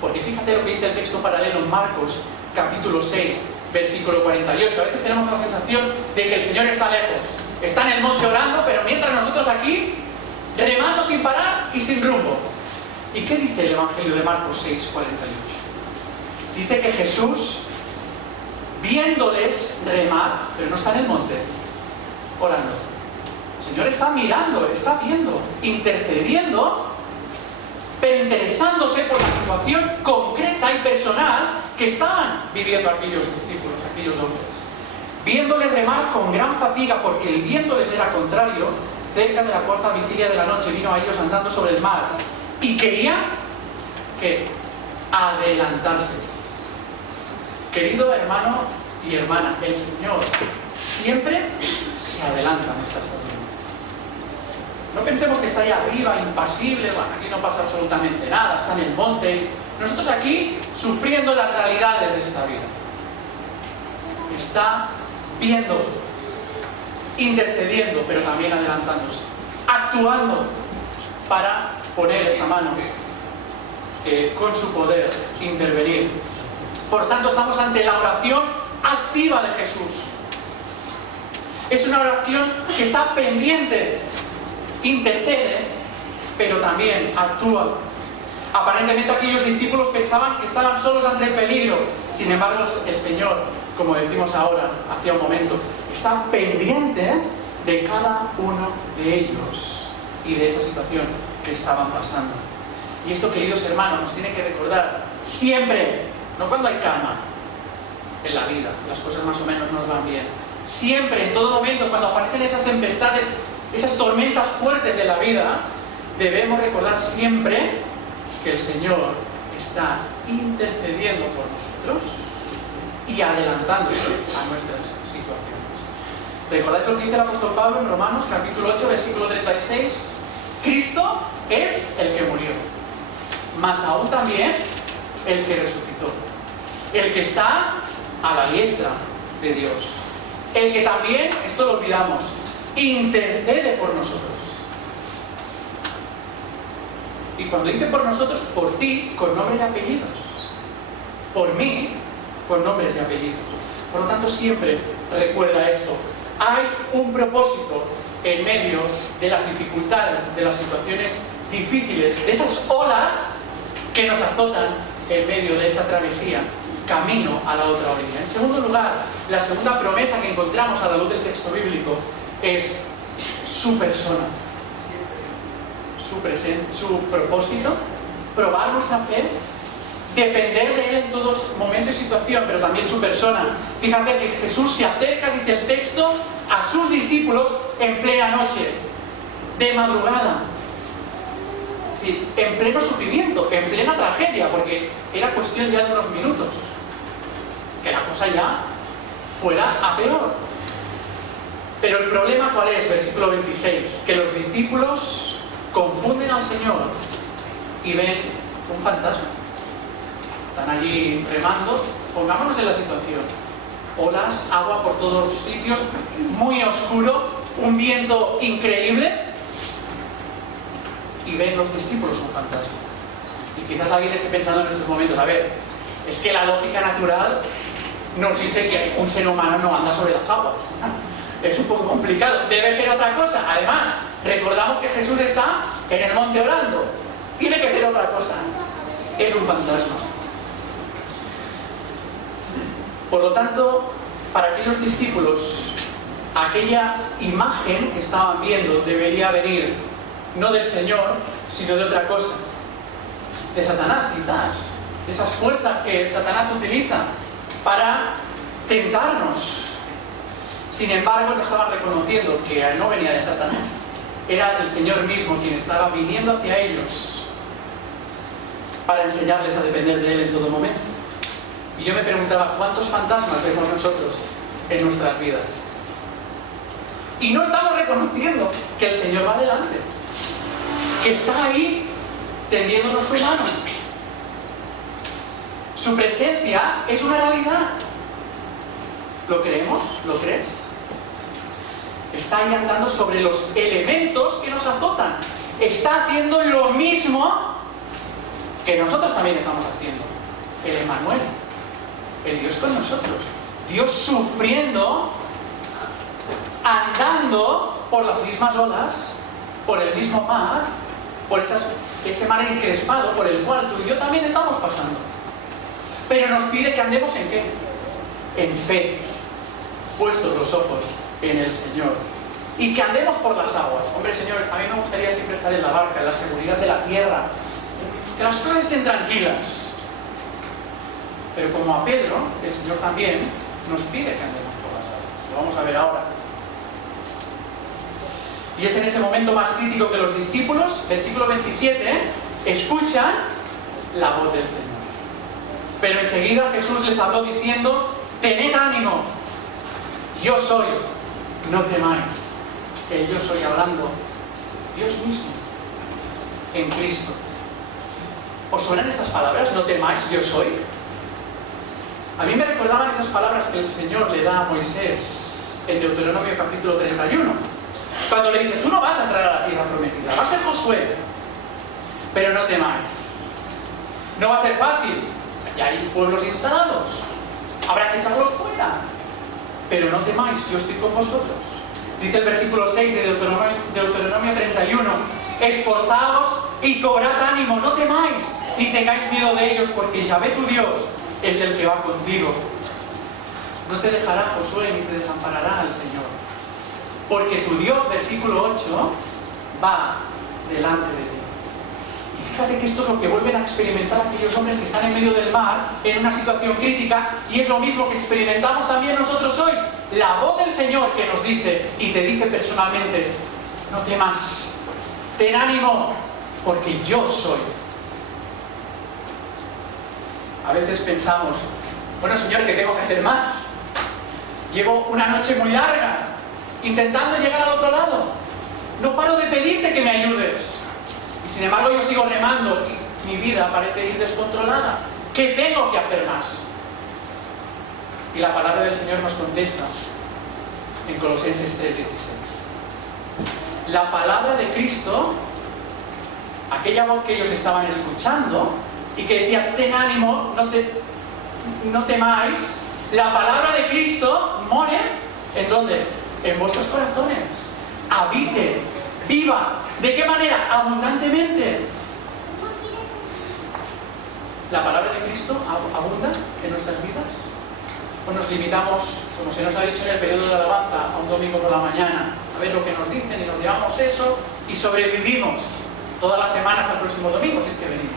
Porque fíjate lo que dice el texto paralelo en Marcos, capítulo 6, versículo 48. A veces tenemos la sensación de que el Señor está lejos. Está en el monte orando, pero mientras nosotros aquí, remando sin parar y sin rumbo. ¿Y qué dice el Evangelio de Marcos 6, 48? Dice que Jesús viéndoles remar, pero no está en el monte, orando. El Señor está mirando, está viendo, intercediendo, pero interesándose por la situación concreta y personal que estaban viviendo aquellos discípulos, aquellos hombres. Viéndoles remar con gran fatiga porque el viento les era contrario, cerca de la cuarta vigilia de la noche vino a ellos andando sobre el mar y quería que adelantarse. Querido hermano y hermana, el Señor siempre se adelanta a nuestras tormentas. No pensemos que está ahí arriba, impasible, bueno, aquí no pasa absolutamente nada, está en el monte. Nosotros aquí sufriendo las realidades de esta vida. Está viendo, intercediendo, pero también adelantándose, actuando para poner esa mano con su poder, intervenir. Por tanto, estamos ante la oración activa de Jesús. Es una oración que está pendiente, intercede, pero también actúa. Aparentemente aquellos discípulos pensaban que estaban solos ante el peligro. Sin embargo, el Señor, como decimos ahora, hace un momento, está pendiente de cada uno de ellos y de esa situación que estaban pasando. Y esto, queridos hermanos, nos tiene que recordar siempre, no cuando hay calma en la vida, las cosas más o menos nos van bien. Siempre, en todo momento, cuando aparecen esas tempestades, esas tormentas fuertes en la vida, debemos recordar siempre que el Señor está intercediendo por nosotros y adelantándose a nuestras situaciones. ¿Recordáis lo que dice el apóstol Pablo en Romanos capítulo 8, versículo 36? Cristo es el que murió, mas aún también el que resucitó, el que está a la diestra de Dios, el que también, esto lo olvidamos, intercede por nosotros. Y cuando dice por nosotros, por ti, con nombres y apellidos. Por mí, con nombres y apellidos. Por lo tanto, siempre recuerda esto. Hay un propósito en medio de las dificultades, de las situaciones difíciles, de esas olas que nos azotan en medio de esa travesía, camino a la otra orilla. En segundo lugar, la segunda promesa que encontramos a la luz del texto bíblico es su persona, su propósito, probar nuestra fe, depender de Él en todos momentos y situación, pero también su persona. Fíjate que Jesús se acerca, dice el texto, a sus discípulos en plena noche, de madrugada, es decir, en pleno sufrimiento, en plena tragedia, porque era cuestión ya de unos minutos, que la cosa ya fuera a peor. Pero el problema, ¿cuál es? Versículo 26, que los discípulos confunden al Señor y ven un fantasma. Están allí remando, pongámonos en la situación, olas, agua por todos sitios, muy oscuro, un viento increíble, y ven los discípulos un fantasma. Y quizás alguien esté pensando en estos momentos, a ver, es que la lógica natural nos dice que un ser humano no anda sobre las aguas. Es un poco complicado, debe ser otra cosa. Además, recordamos que Jesús está en el monte orando. Tiene que ser otra cosa. Es un fantasma. Por lo tanto, para aquellos discípulos, aquella imagen que estaban viendo debería venir no del Señor, sino de otra cosa. De Satanás, quizás. De esas fuerzas que Satanás utiliza para tentarnos. Sin embargo, no estaban reconociendo que no venía de Satanás. Era el Señor mismo quien estaba viniendo hacia ellos para enseñarles a depender de Él en todo momento. Y yo me preguntaba, ¿cuántos fantasmas vemos nosotros en nuestras vidas? Y no estamos reconociendo que el Señor va adelante, que está ahí tendiéndonos su mano. Su presencia es una realidad. ¿Lo creemos? ¿Lo crees? Está ahí andando sobre los elementos que nos azotan. Está haciendo lo mismo que nosotros también estamos haciendo. El Emmanuel, el Dios con nosotros. Dios sufriendo, andando por las mismas olas, por el mismo mar, por ese mar encrespado por el cual tú y yo también estamos pasando. Pero nos pide que andemos ¿en qué? en fe, puestos los ojos en el Señor. Y que andemos por las aguas. Hombre, Señor, a mí me gustaría siempre estar en la barca, en la seguridad de la tierra, que las cosas estén tranquilas. Pero como a Pedro, el Señor también nos pide que andemos por las aguas. Lo vamos a ver ahora. Y es en ese momento más crítico que los discípulos, versículo 27, escuchan la voz del Señor. Pero enseguida Jesús les habló diciendo: tened ánimo, yo soy, no temáis. El yo soy hablando Dios mismo, en Cristo. ¿Os suenan estas palabras? No temáis, yo soy. A mí me recordaban esas palabras que el Señor le da a Moisés en Deuteronomio capítulo 31. Cuando le dice: tú no vas a entrar a la tierra prometida, va a ser Josué, pero no temáis. No va a ser fácil, ya hay pueblos instalados, habrá que echarlos fuera, pero no temáis, yo estoy con vosotros. Dice el versículo 6 de Deuteronomio 31: esforzaos y cobrad ánimo, no temáis, ni tengáis miedo de ellos, porque Yahvé tu Dios es el que va contigo. No te dejará Josué, ni te desamparará el Señor. Porque tu Dios, versículo 8, va delante de ti. Y fíjate que esto es lo que vuelven a experimentar aquellos hombres que están en medio del mar, en una situación crítica, y es lo mismo que experimentamos también nosotros hoy. La voz del Señor que nos dice, y te dice personalmente: no temas, ten ánimo, porque yo soy. A veces pensamos: bueno, Señor, ¿qué tengo que hacer más? Llevo una noche muy larga intentando llegar al otro lado. No paro de pedirte que me ayudes. Y sin embargo yo sigo remando y mi vida parece ir descontrolada. ¿Qué tengo que hacer más? Y la palabra del Señor nos contesta en Colosenses 3:16. La palabra de Cristo, aquella voz que ellos estaban escuchando y que decía: ten ánimo, no temáis, la palabra de Cristo more, ¿en dónde? En vuestros corazones. Habite, viva. ¿De qué manera? Abundantemente. ¿La palabra de Cristo abunda en nuestras vidas? ¿O nos limitamos, como se nos ha dicho en el periodo de alabanza, a un domingo por la mañana, a ver lo que nos dicen y nos llevamos eso y sobrevivimos toda la semana hasta el próximo domingo, si es que venimos?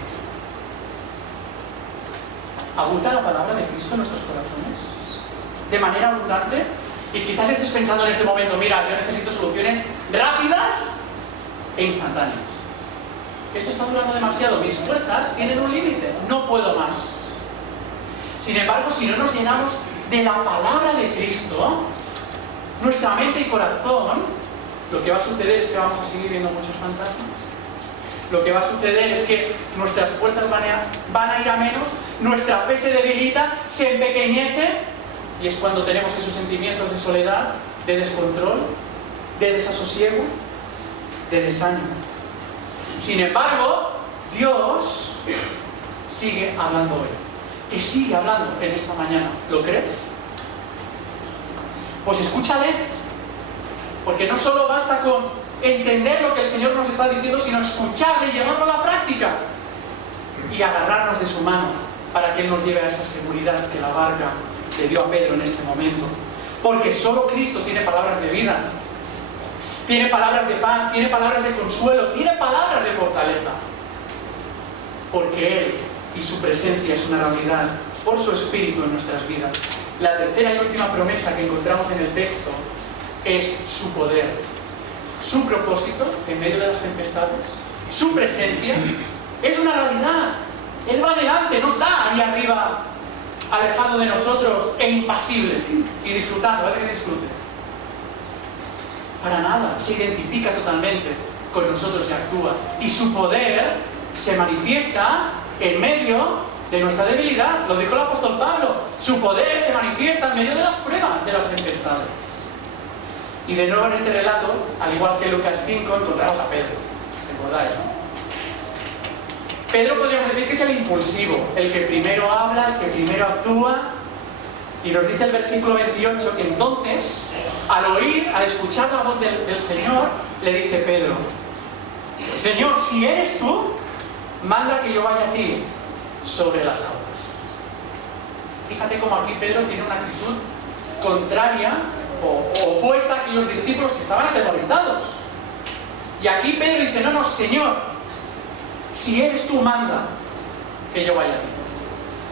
¿Abunda la palabra de Cristo en nuestros corazones de manera abundante? Y quizás estés pensando en este momento: mira, yo necesito soluciones rápidas e instantáneas. Esto está durando demasiado, mis fuerzas tienen un límite, no puedo más. Sin embargo, si no nos llenamos de la palabra de Cristo, nuestra mente y corazón, lo que va a suceder es que vamos a seguir viendo muchos fantasmas. Lo que va a suceder es que nuestras fuerzas van a ir a menos, nuestra fe se debilita, se empequeñece, y es cuando tenemos esos sentimientos de soledad, de descontrol, de desasosiego, de desánimo. Sin embargo, Dios sigue hablando hoy. Te sigue hablando en esta mañana. ¿Lo crees? Pues escúchale. Porque no solo basta con entender lo que el Señor nos está diciendo, sino escucharle y llevarlo a la práctica. Y agarrarnos de su mano para que Él nos lleve a esa seguridad que la barca le dio a Pedro en este momento. Porque solo Cristo tiene palabras de vida, tiene palabras de paz, tiene palabras de consuelo, tiene palabras de fortaleza. Porque Él y su presencia es una realidad por su Espíritu en nuestras vidas. La tercera y última promesa que encontramos en el texto es su poder, su propósito en medio de las tempestades, su presencia. Es una realidad. Él va adelante, no está ahí arriba alejado de nosotros e impasible y disfrutando, ¿vale? Que disfrute. Para nada, se identifica totalmente con nosotros y actúa. Y su poder se manifiesta en medio de nuestra debilidad. Lo dijo el apóstol Pablo. Su poder se manifiesta en medio de las pruebas, de las tempestades. Y de nuevo en este relato, al igual que Lucas 5, encontramos a Pedro. ¿Recordáis, no? Pedro podríamos decir que es el impulsivo, el que primero habla, el que primero actúa. Y nos dice el versículo 28 que entonces, al escuchar la voz del Señor, le dice Pedro: Señor, si eres tú, manda que yo vaya a ti sobre las aguas. fíjate cómo aquí Pedro tiene una actitud contraria o opuesta a aquellos discípulos que estaban atemorizados. Y aquí Pedro dice, no, Señor, si eres tú, manda que yo vaya a ti.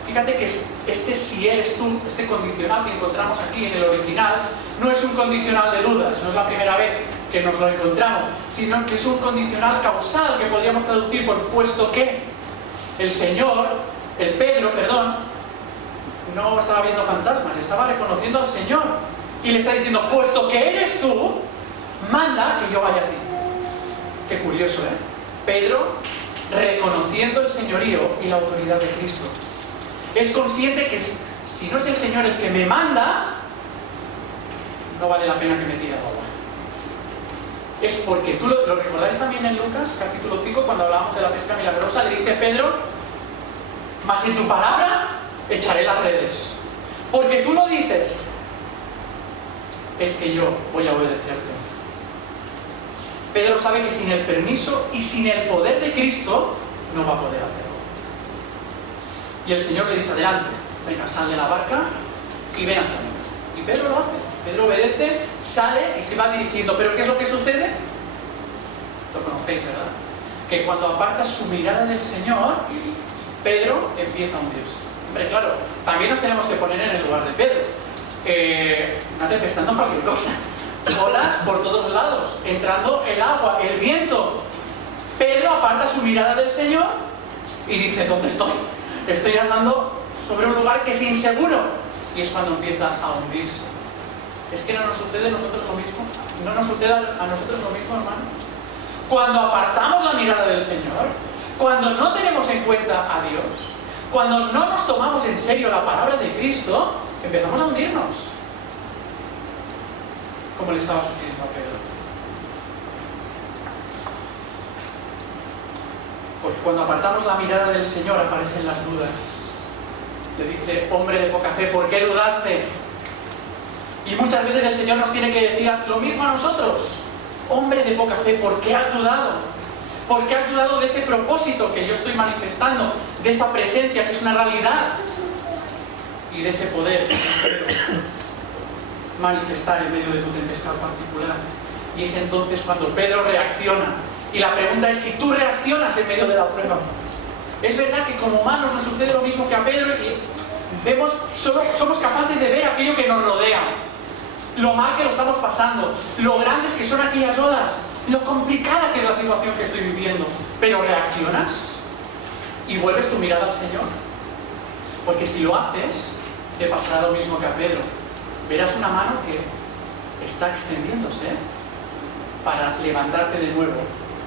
Fíjate que este si eres tú, este condicional que encontramos aquí en el original, no es un condicional de dudas, no es la primera vez que nos lo encontramos, sino que es un condicional causal que podríamos traducir por puesto que. El Pedro, no estaba viendo fantasmas, estaba reconociendo al Señor. Y le está diciendo, puesto que eres tú, manda que yo vaya a ti. Qué curioso, ¿eh? Pedro reconociendo el señorío y la autoridad de Cristo. Es consciente que si no es el Señor el que me manda, no vale la pena que me tire al agua. Es porque, tú lo recordáis también en Lucas, capítulo 5, cuando hablábamos de la pesca milagrosa, le dice Pedro, mas en tu palabra echaré las redes. Porque tú lo dices, es que yo voy a obedecerte. Pedro sabe que sin el permiso y sin el poder de Cristo no va a poder hacerlo. Y el Señor le dice, adelante, venga, sal de la barca y ven hacia mí. Y Pedro lo hace. Pedro obedece, sale y se va dirigiendo. ¿Pero qué es lo que sucede? Lo conocéis, ¿verdad? Que cuando aparta su mirada del Señor, Pedro empieza a hundirse. Hombre, claro, también nos tenemos que poner en el lugar de Pedro. Una tempestad no cualquier cosa. Olas por todos lados, entrando el agua, el viento. Pedro aparta su mirada del Señor y dice, ¿dónde estoy? Estoy andando sobre un lugar que es inseguro. Y es cuando empieza a hundirse. ¿Es que no nos sucede a nosotros lo mismo? ¿No nos sucede a nosotros lo mismo, hermanos? Cuando apartamos la mirada del Señor, cuando no tenemos en cuenta a Dios, cuando no nos tomamos en serio la palabra de Cristo, empezamos a hundirnos. Como le estaba sucediendo a Pedro. Porque cuando apartamos la mirada del Señor aparecen las dudas. Le dice, hombre de poca fe, ¿por qué dudaste? Y muchas veces el Señor nos tiene que decir lo mismo a nosotros. Hombre de poca fe, ¿por qué has dudado? ¿Por qué has dudado de ese propósito que yo estoy manifestando? De esa presencia que es una realidad. Y de ese poder manifestar en medio de tu tempestad particular. Y es entonces cuando Pedro reacciona. Y la pregunta es si tú reaccionas en medio de la prueba. Es verdad que como humanos nos sucede lo mismo que a Pedro y somos capaces de ver aquello que nos rodea. Lo mal que lo estamos pasando, lo grandes que son aquellas olas, lo complicada que es la situación que estoy viviendo. Pero reaccionas y vuelves tu mirada al Señor. Porque si lo haces, te pasará lo mismo que a Pedro. Verás una mano que está extendiéndose para levantarte de nuevo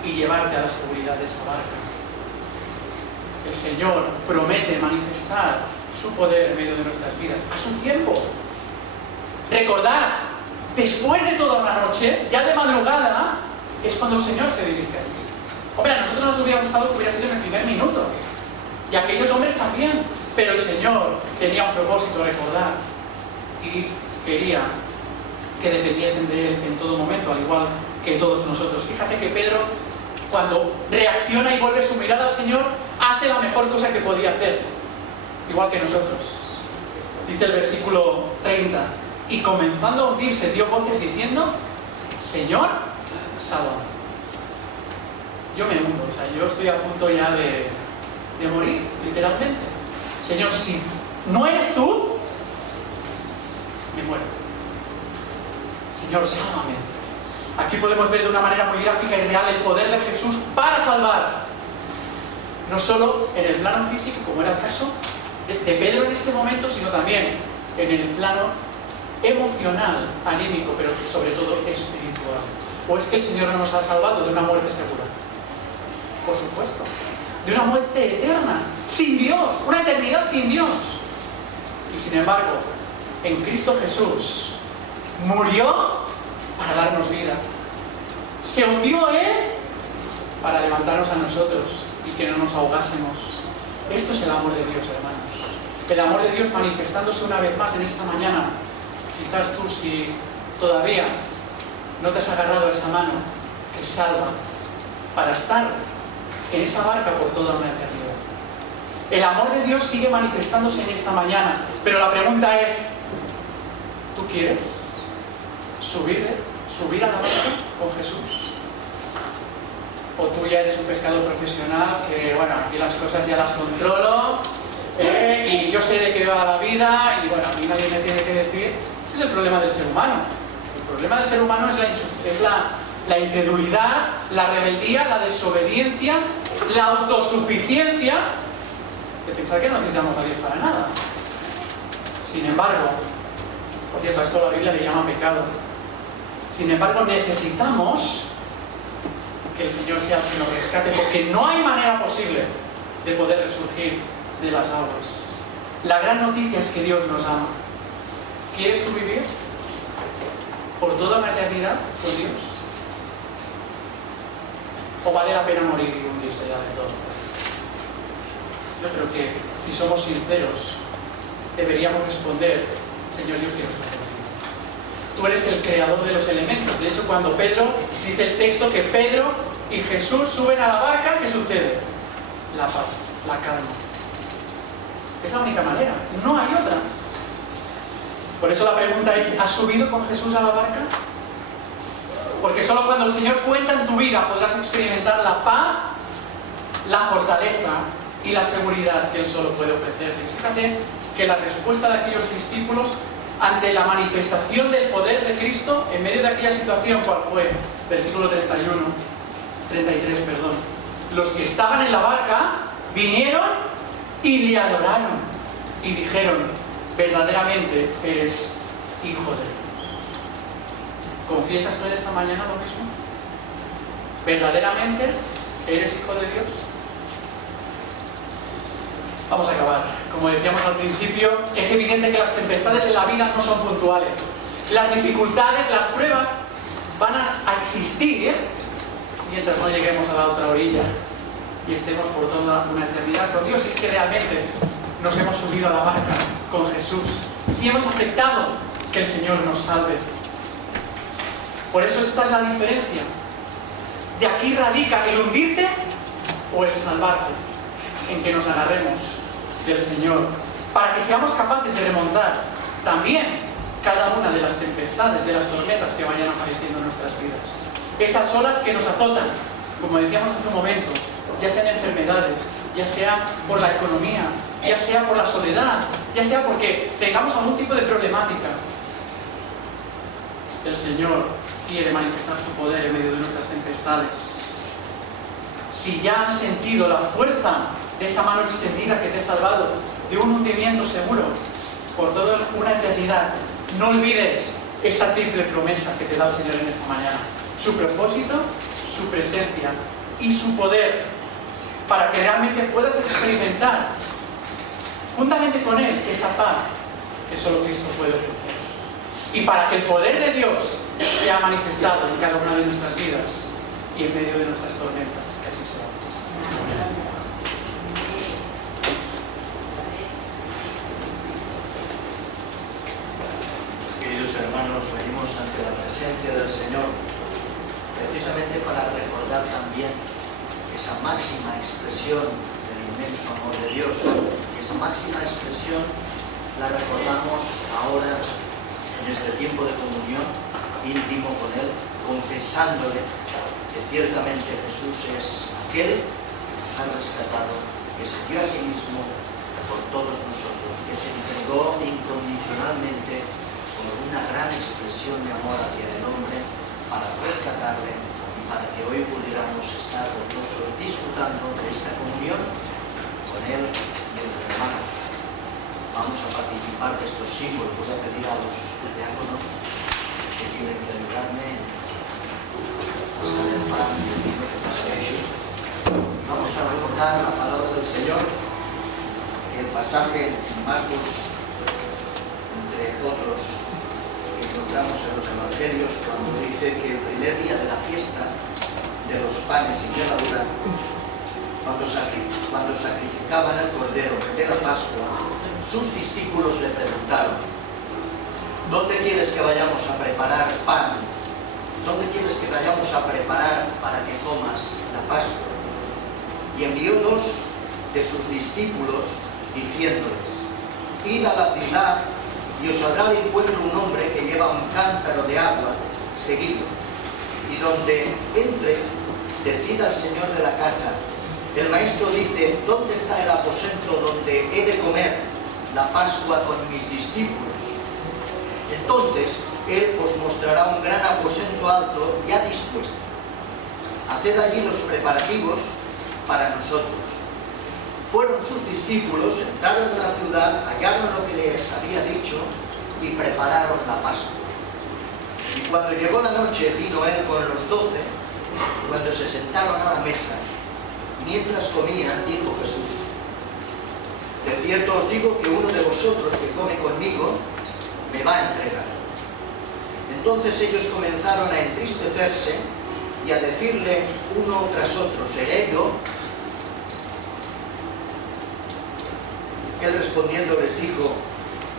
y llevarte a la seguridad de esa barca. El Señor promete manifestar su poder en medio de nuestras vidas a su tiempo. Recordad, después de toda una noche, ya de madrugada, es cuando el Señor se dirige allí. Hombre, a nosotros nos hubiera gustado que hubiera sido en el primer minuto. Y aquellos hombres también. Pero el Señor tenía un propósito, recordar. Y quería que dependiesen de Él en todo momento, al igual que todos nosotros. Fíjate que Pedro, cuando reacciona y vuelve su mirada al Señor, hace la mejor cosa que podía hacer, igual que nosotros. Dice el versículo 30, y comenzando a hundirse dio voces diciendo, Señor, sálvame. Yo me hundo, o sea, yo estoy a punto ya de morir, literalmente. Señor, si no eres tú, me muero. Señor, sálvame. Aquí podemos ver de una manera muy gráfica y real el poder de Jesús para salvar. No solo en el plano físico, como era el caso de Pedro en este momento, sino también en el plano emocional, anímico, pero sobre todo espiritual. ¿O es que el Señor no nos ha salvado de una muerte segura? Por supuesto. De una muerte eterna, sin Dios, una eternidad sin Dios. Y sin embargo, en Cristo Jesús murió para darnos vida. Se hundió Él para levantarnos a nosotros y que no nos ahogásemos. Esto es el amor de Dios, hermanos. El amor de Dios manifestándose una vez más en esta mañana. Quizás tú, si todavía no te has agarrado a esa mano que salva para estar en esa barca por toda una eternidad. El amor de Dios sigue manifestándose en esta mañana, pero la pregunta es, ¿tú quieres subir a la barca con Jesús? ¿O tú ya eres un pescador profesional que, bueno, aquí las cosas ya las controlo y yo sé de qué va la vida y, bueno, a mí nadie me tiene que decir? Este es el problema del ser humano. El problema del ser humano es la incredulidad, la rebeldía, la desobediencia, la autosuficiencia, de pensar que no necesitamos a Dios para nada. Sin embargo, por cierto, a esto la Biblia le llama pecado. Sin embargo, necesitamos que el Señor sea el que nos rescate, porque no hay manera posible de poder resurgir de las aguas. La gran noticia es que Dios nos ama. ¿Quieres tú vivir por toda una eternidad con Dios? ¿O vale la pena morir y hundirse ya de todo? Yo creo que si somos sinceros deberíamos responder: Señor, yo quiero estar contigo. Tú eres el creador de los elementos. De hecho, cuando Pedro, dice el texto que Pedro y Jesús suben a la barca, ¿qué sucede? La paz, la calma. Es la única manera, no hay otra. Por eso la pregunta es: ¿has subido con Jesús a la barca? Porque solo cuando el Señor cuenta en tu vida podrás experimentar la paz, la fortaleza y la seguridad que Él solo puede ofrecer. Fíjate que la respuesta de aquellos discípulos ante la manifestación del poder de Cristo en medio de aquella situación, ¿cuál fue? Versículo 33, perdón. Los que estaban en la barca vinieron y le adoraron y dijeron: verdaderamente eres hijo de Dios. ¿Confiesas tú en esta mañana lo mismo? ¿Verdaderamente eres hijo de Dios? Vamos a acabar. Como decíamos al principio, es evidente que las tempestades en la vida no son puntuales. Las dificultades, las pruebas van a existir mientras no lleguemos a la otra orilla y estemos por toda una eternidad con Dios. Y es que realmente nos hemos subido a la barca con Jesús. Si hemos aceptado que el Señor nos salve. Por eso esta es la diferencia. De aquí radica el hundirte o el salvarte, en que nos agarremos del Señor, para que seamos capaces de remontar también cada una de las tempestades, de las tormentas que vayan apareciendo en nuestras vidas. Esas olas que nos azotan, como decíamos hace un momento, ya sean enfermedades, ya sea por la economía, ya sea por la soledad, ya sea porque tengamos algún tipo de problemática. El Señor quiere manifestar su poder en medio de nuestras tempestades. Si ya has sentido la fuerza de esa mano extendida que te ha salvado de un hundimiento seguro por toda una eternidad, no olvides esta triple promesa que te da el Señor en esta mañana: su propósito, su presencia y su poder, para que realmente puedas experimentar juntamente con Él esa paz que solo Cristo puede ofrecer, y para que el poder de Dios sea manifestado en cada una de nuestras vidas y en medio de nuestras tormentas. Que así sea. Queridos hermanos, venimos ante la presencia del Señor precisamente para recordar también esa máxima expresión del inmenso amor de Dios. Esa máxima expresión la recordamos ahora en este tiempo de comunión íntimo con Él, confesándole que ciertamente Jesús es aquel que nos ha rescatado, que se dio a sí mismo por todos nosotros, que se entregó incondicionalmente con una gran expresión de amor hacia el hombre para rescatarle y para que hoy pudiéramos estar gozosos disfrutando de esta comunión con Él y entre hermanos. Vamos a participar de estos símbolos. Voy a pedir a los diáconos que tienen que ayudarme a pasar el pan y el vino que pasa allí. Vamos a recordar la palabra del Señor, el pasaje en Marcos, entre otros, que encontramos en los evangelios, cuando dice que el primer día de la fiesta de los panes sin levadura, cuando sacrificaban el cordero de la Pascua, sus discípulos le preguntaron: ¿dónde quieres que vayamos a preparar pan? ¿Dónde quieres que vayamos a preparar para que comas la Pascua? Y envió dos de sus discípulos, diciéndoles: id a la ciudad y os saldrá al encuentro un hombre que lleva un cántaro de agua, seguidlo. Y donde entre, decid al señor de la casa: el maestro dice, ¿dónde está el aposento donde he de comer la Pascua con mis discípulos? Entonces él os mostrará un gran aposento alto ya dispuesto. Haced allí los preparativos para nosotros. Fueron sus discípulos, entraron en la ciudad, hallaron lo que les había dicho y prepararon la Pascua. Y cuando llegó la noche, vino él con los 12, cuando se sentaron a la mesa. Mientras comían, dijo Jesús: de cierto os digo que uno de vosotros que come conmigo me va a entregar. Entonces ellos comenzaron a entristecerse y a decirle uno tras otro: ¿seré yo? Él respondiendo les dijo: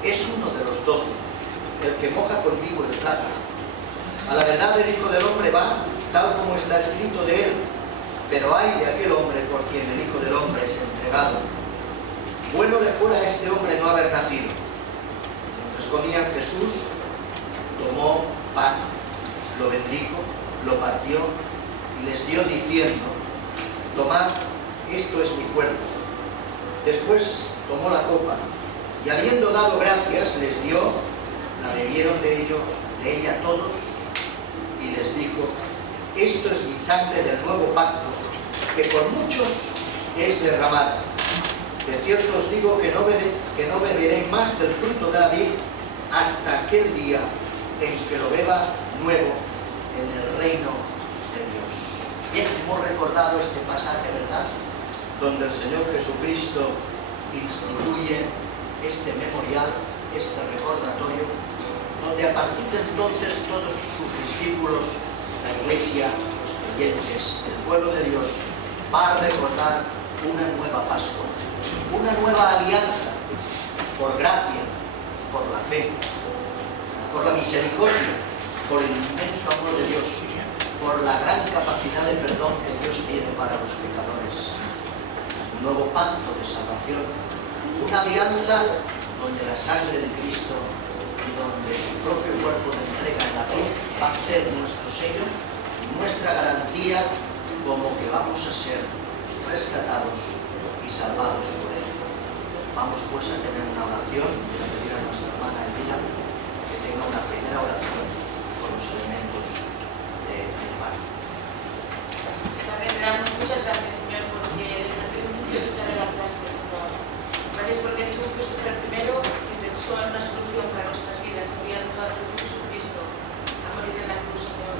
es uno de los 12, el que moja conmigo el plato. A la verdad el Hijo del Hombre va, tal como está escrito de él, pero ay de aquel hombre por quien el Hijo del Hombre es entregado. Bueno le fuera a este hombre no haber nacido. Mientras comían, Jesús tomó pan, lo bendijo, lo partió y les dio diciendo: tomad, esto es mi cuerpo. Después tomó la copa y habiendo dado gracias les dio, la bebieron de ella todos, y les dijo: esto es mi sangre del nuevo pacto, que por muchos es derramada. De cierto os digo que no beberé más del fruto de la vid hasta aquel día en que lo beba nuevo en el reino de Dios. Bien, hemos recordado este pasaje, ¿verdad?, donde el Señor Jesucristo instituye este memorial, este recordatorio, donde a partir de entonces todos sus discípulos, la Iglesia, los creyentes, el pueblo de Dios, va a recordar una nueva Pascua, una nueva alianza, por gracia, por la fe, por la misericordia, por el inmenso amor de Dios, por la gran capacidad de perdón que Dios tiene para los pecadores. Un nuevo pacto de salvación, una alianza donde la sangre de Cristo y donde su propio cuerpo de entrega en la cruz va a ser nuestro sello, nuestra garantía como que vamos a ser rescatados y salvados por Él. Vamos pues a tener una oración. Voy a pedir a nuestra hermana Elvira que tenga una primera oración con los elementos del pan. Te damos muchas gracias, Señor, porque desde el principio tú te adelantaste, Señor. Gracias porque tú fuiste el primero que pensó en una solución para nuestras vidas, enviando a tu Hijo Jesucristo a morir en la cruz, Señor.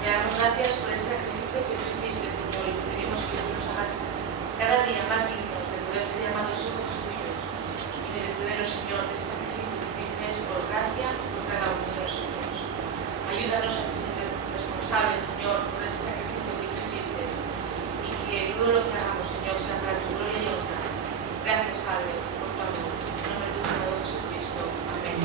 Te damos gracias por ese sacrificio que tú hiciste, Señor, y te pedimos que tú nos hagas cada día más dignos de poder ser llamados hijos tuyos y merecederos, Señor, de ese sacrificio que hiciste por gracia por cada uno de nosotros. Ayúdanos a ser responsables, Señor, por ese sacrificio que tú hiciste y que todo lo que hagamos, Señor, sea para tu gloria y honra. Gracias, Padre, por tu amor. En nombre de tu Hijo Jesucristo. Amén.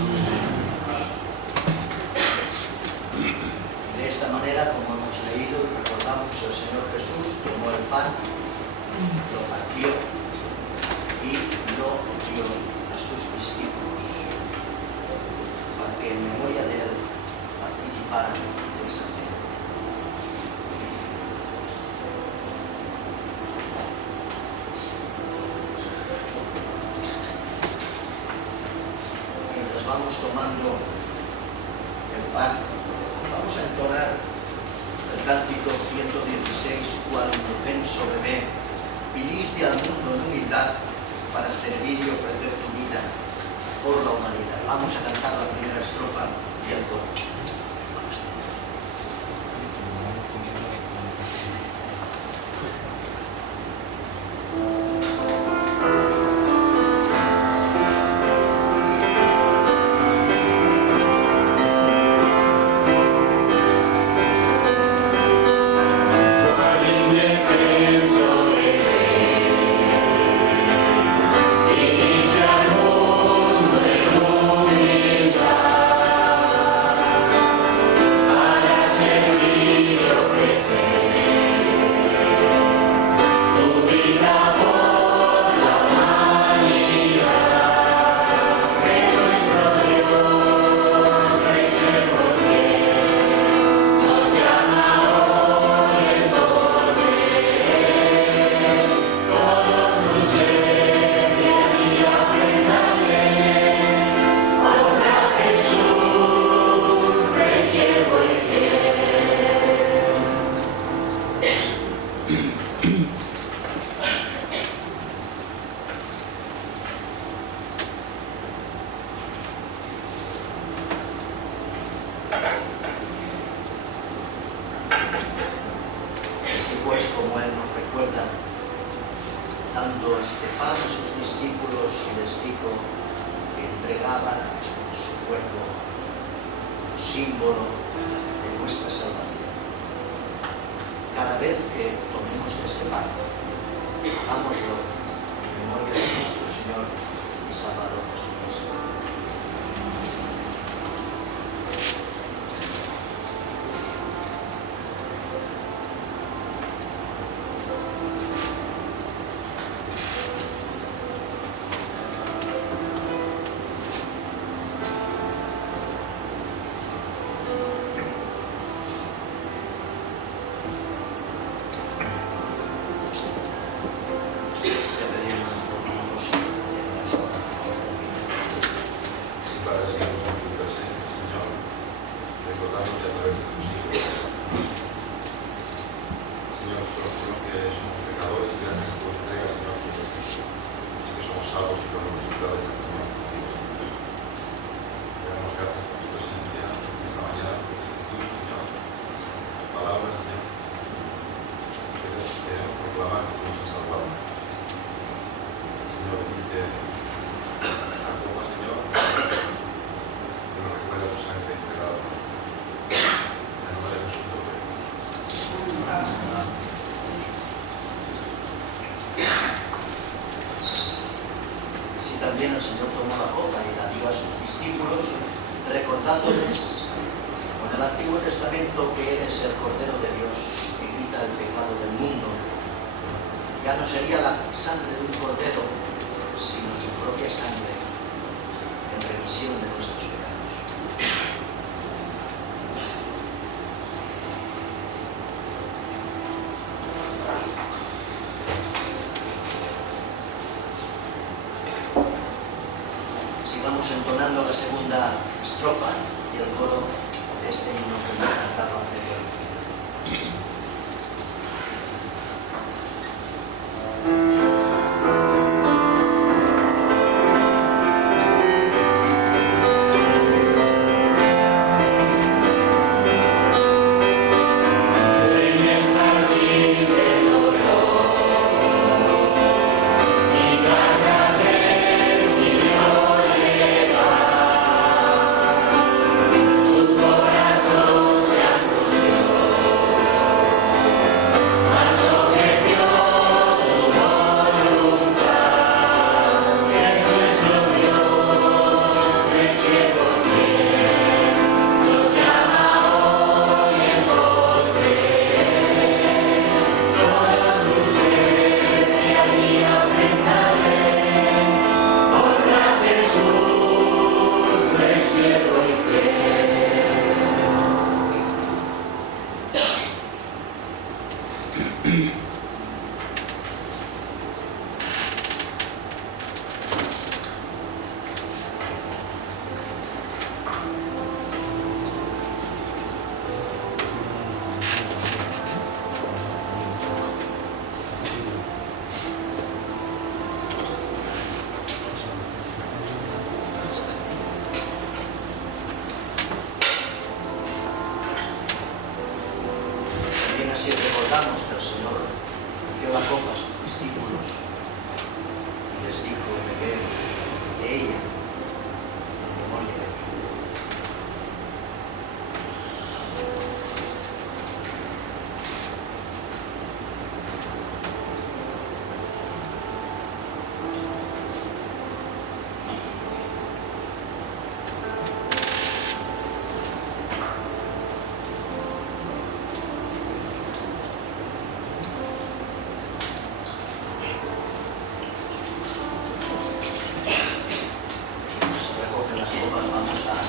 De esta manera, como hemos leído y recordamos, el Señor Jesús tomó el pan, lo partió y lo dio a sus discípulos para que en memoria de Él participaran de esa cena. Mientras vamos tomando el pan, vamos a entonar el cántico 116, cual indefenso bebé, viniste al mundo en humildad para servir y ofrecer tu vida por la humanidad. Vamos a cantar la primera estrofa y el coro. Inicia el mundo en humildad. como Él nos recuerda, dando este pan a sus discípulos, les dijo que entregaban su cuerpo, símbolo de nuestra salvación. Cada vez que tomemos de este pan, hagámoslo en memoria de nuestro Señor y Salvador Jesucristo. También el Señor tomó la copa y la dio a sus discípulos, recordándoles con el Antiguo Testamento que Él es el Cordero de Dios que quita el pecado del mundo. Ya no sería la sangre de un cordero, sino su propia sangre en remisión de nuestros pecados. Sigamos entonando la segunda estrofa y el coro de este himno que hemos cantado anteriormente. Así recordamos que el Señor ofreció la copa a sus discípulos y les dijo: bebed de ella en memoria de mí.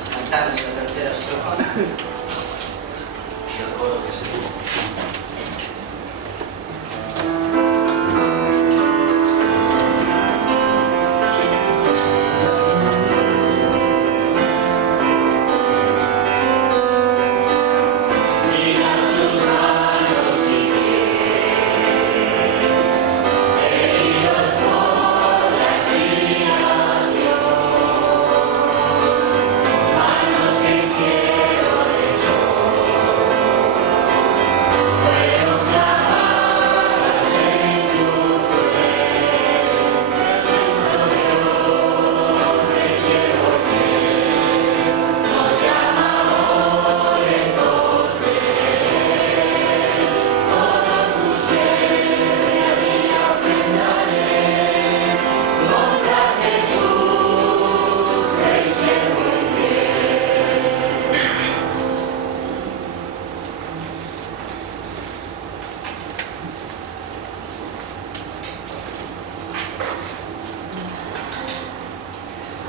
Cantar esta tercera estrofa y el coro que sigue. Quiero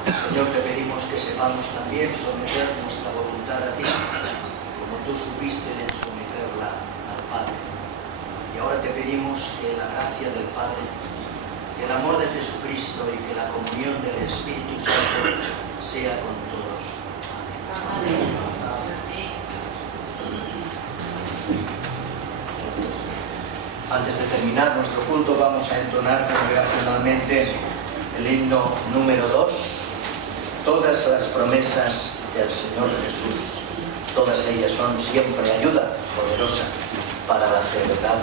Señor, te pedimos que sepamos también someter nuestra voluntad a ti, como tú supiste en someterla al Padre. Y ahora te pedimos que la gracia del Padre, que el amor de Jesucristo y que la comunión del Espíritu Santo sea con todos. Amén. Antes de terminar nuestro culto vamos a entonar congregacionalmente el himno número 2. Todas las promesas del Señor Jesús, todas ellas son siempre ayuda poderosa para la verdad.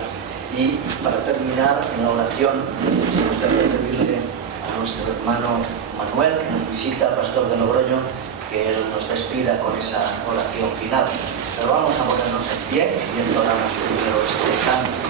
Y para terminar en la oración, me gustaría pedirle a nuestro hermano Manuel, que nos visita, pastor de Logroño, que él nos despida con esa oración final. Pero vamos a ponernos en pie y entonamos primero este canto.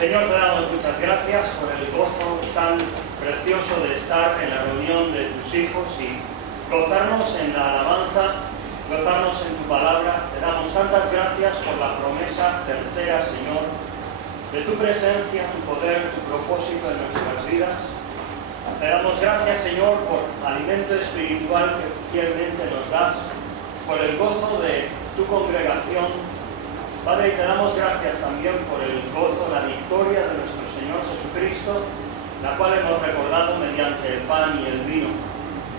Señor, te damos muchas gracias por el gozo tan precioso de estar en la reunión de tus hijos y gozarnos en la alabanza, gozarnos en tu palabra. Te damos tantas gracias por la promesa certera, Señor, de tu presencia, tu poder, tu propósito en nuestras vidas. Te damos gracias, Señor, por alimento espiritual que fielmente nos das, por el gozo de tu congregación. Padre, y te damos gracias también por el gozo, la victoria de nuestro Señor Jesucristo, la cual hemos recordado mediante el pan y el vino.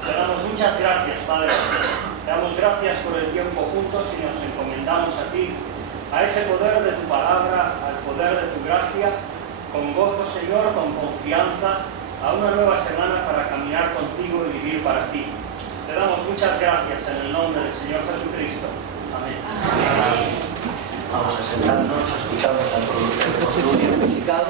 Te damos muchas gracias, Padre. Te damos gracias por el tiempo juntos y nos encomendamos a ti, a ese poder de tu palabra, al poder de tu gracia, con gozo, Señor, con confianza, a una nueva semana para caminar contigo y vivir para ti. Te damos muchas gracias en el nombre del Señor Jesucristo. Amén. Vamos a sentarnos, escuchamos al productor musical.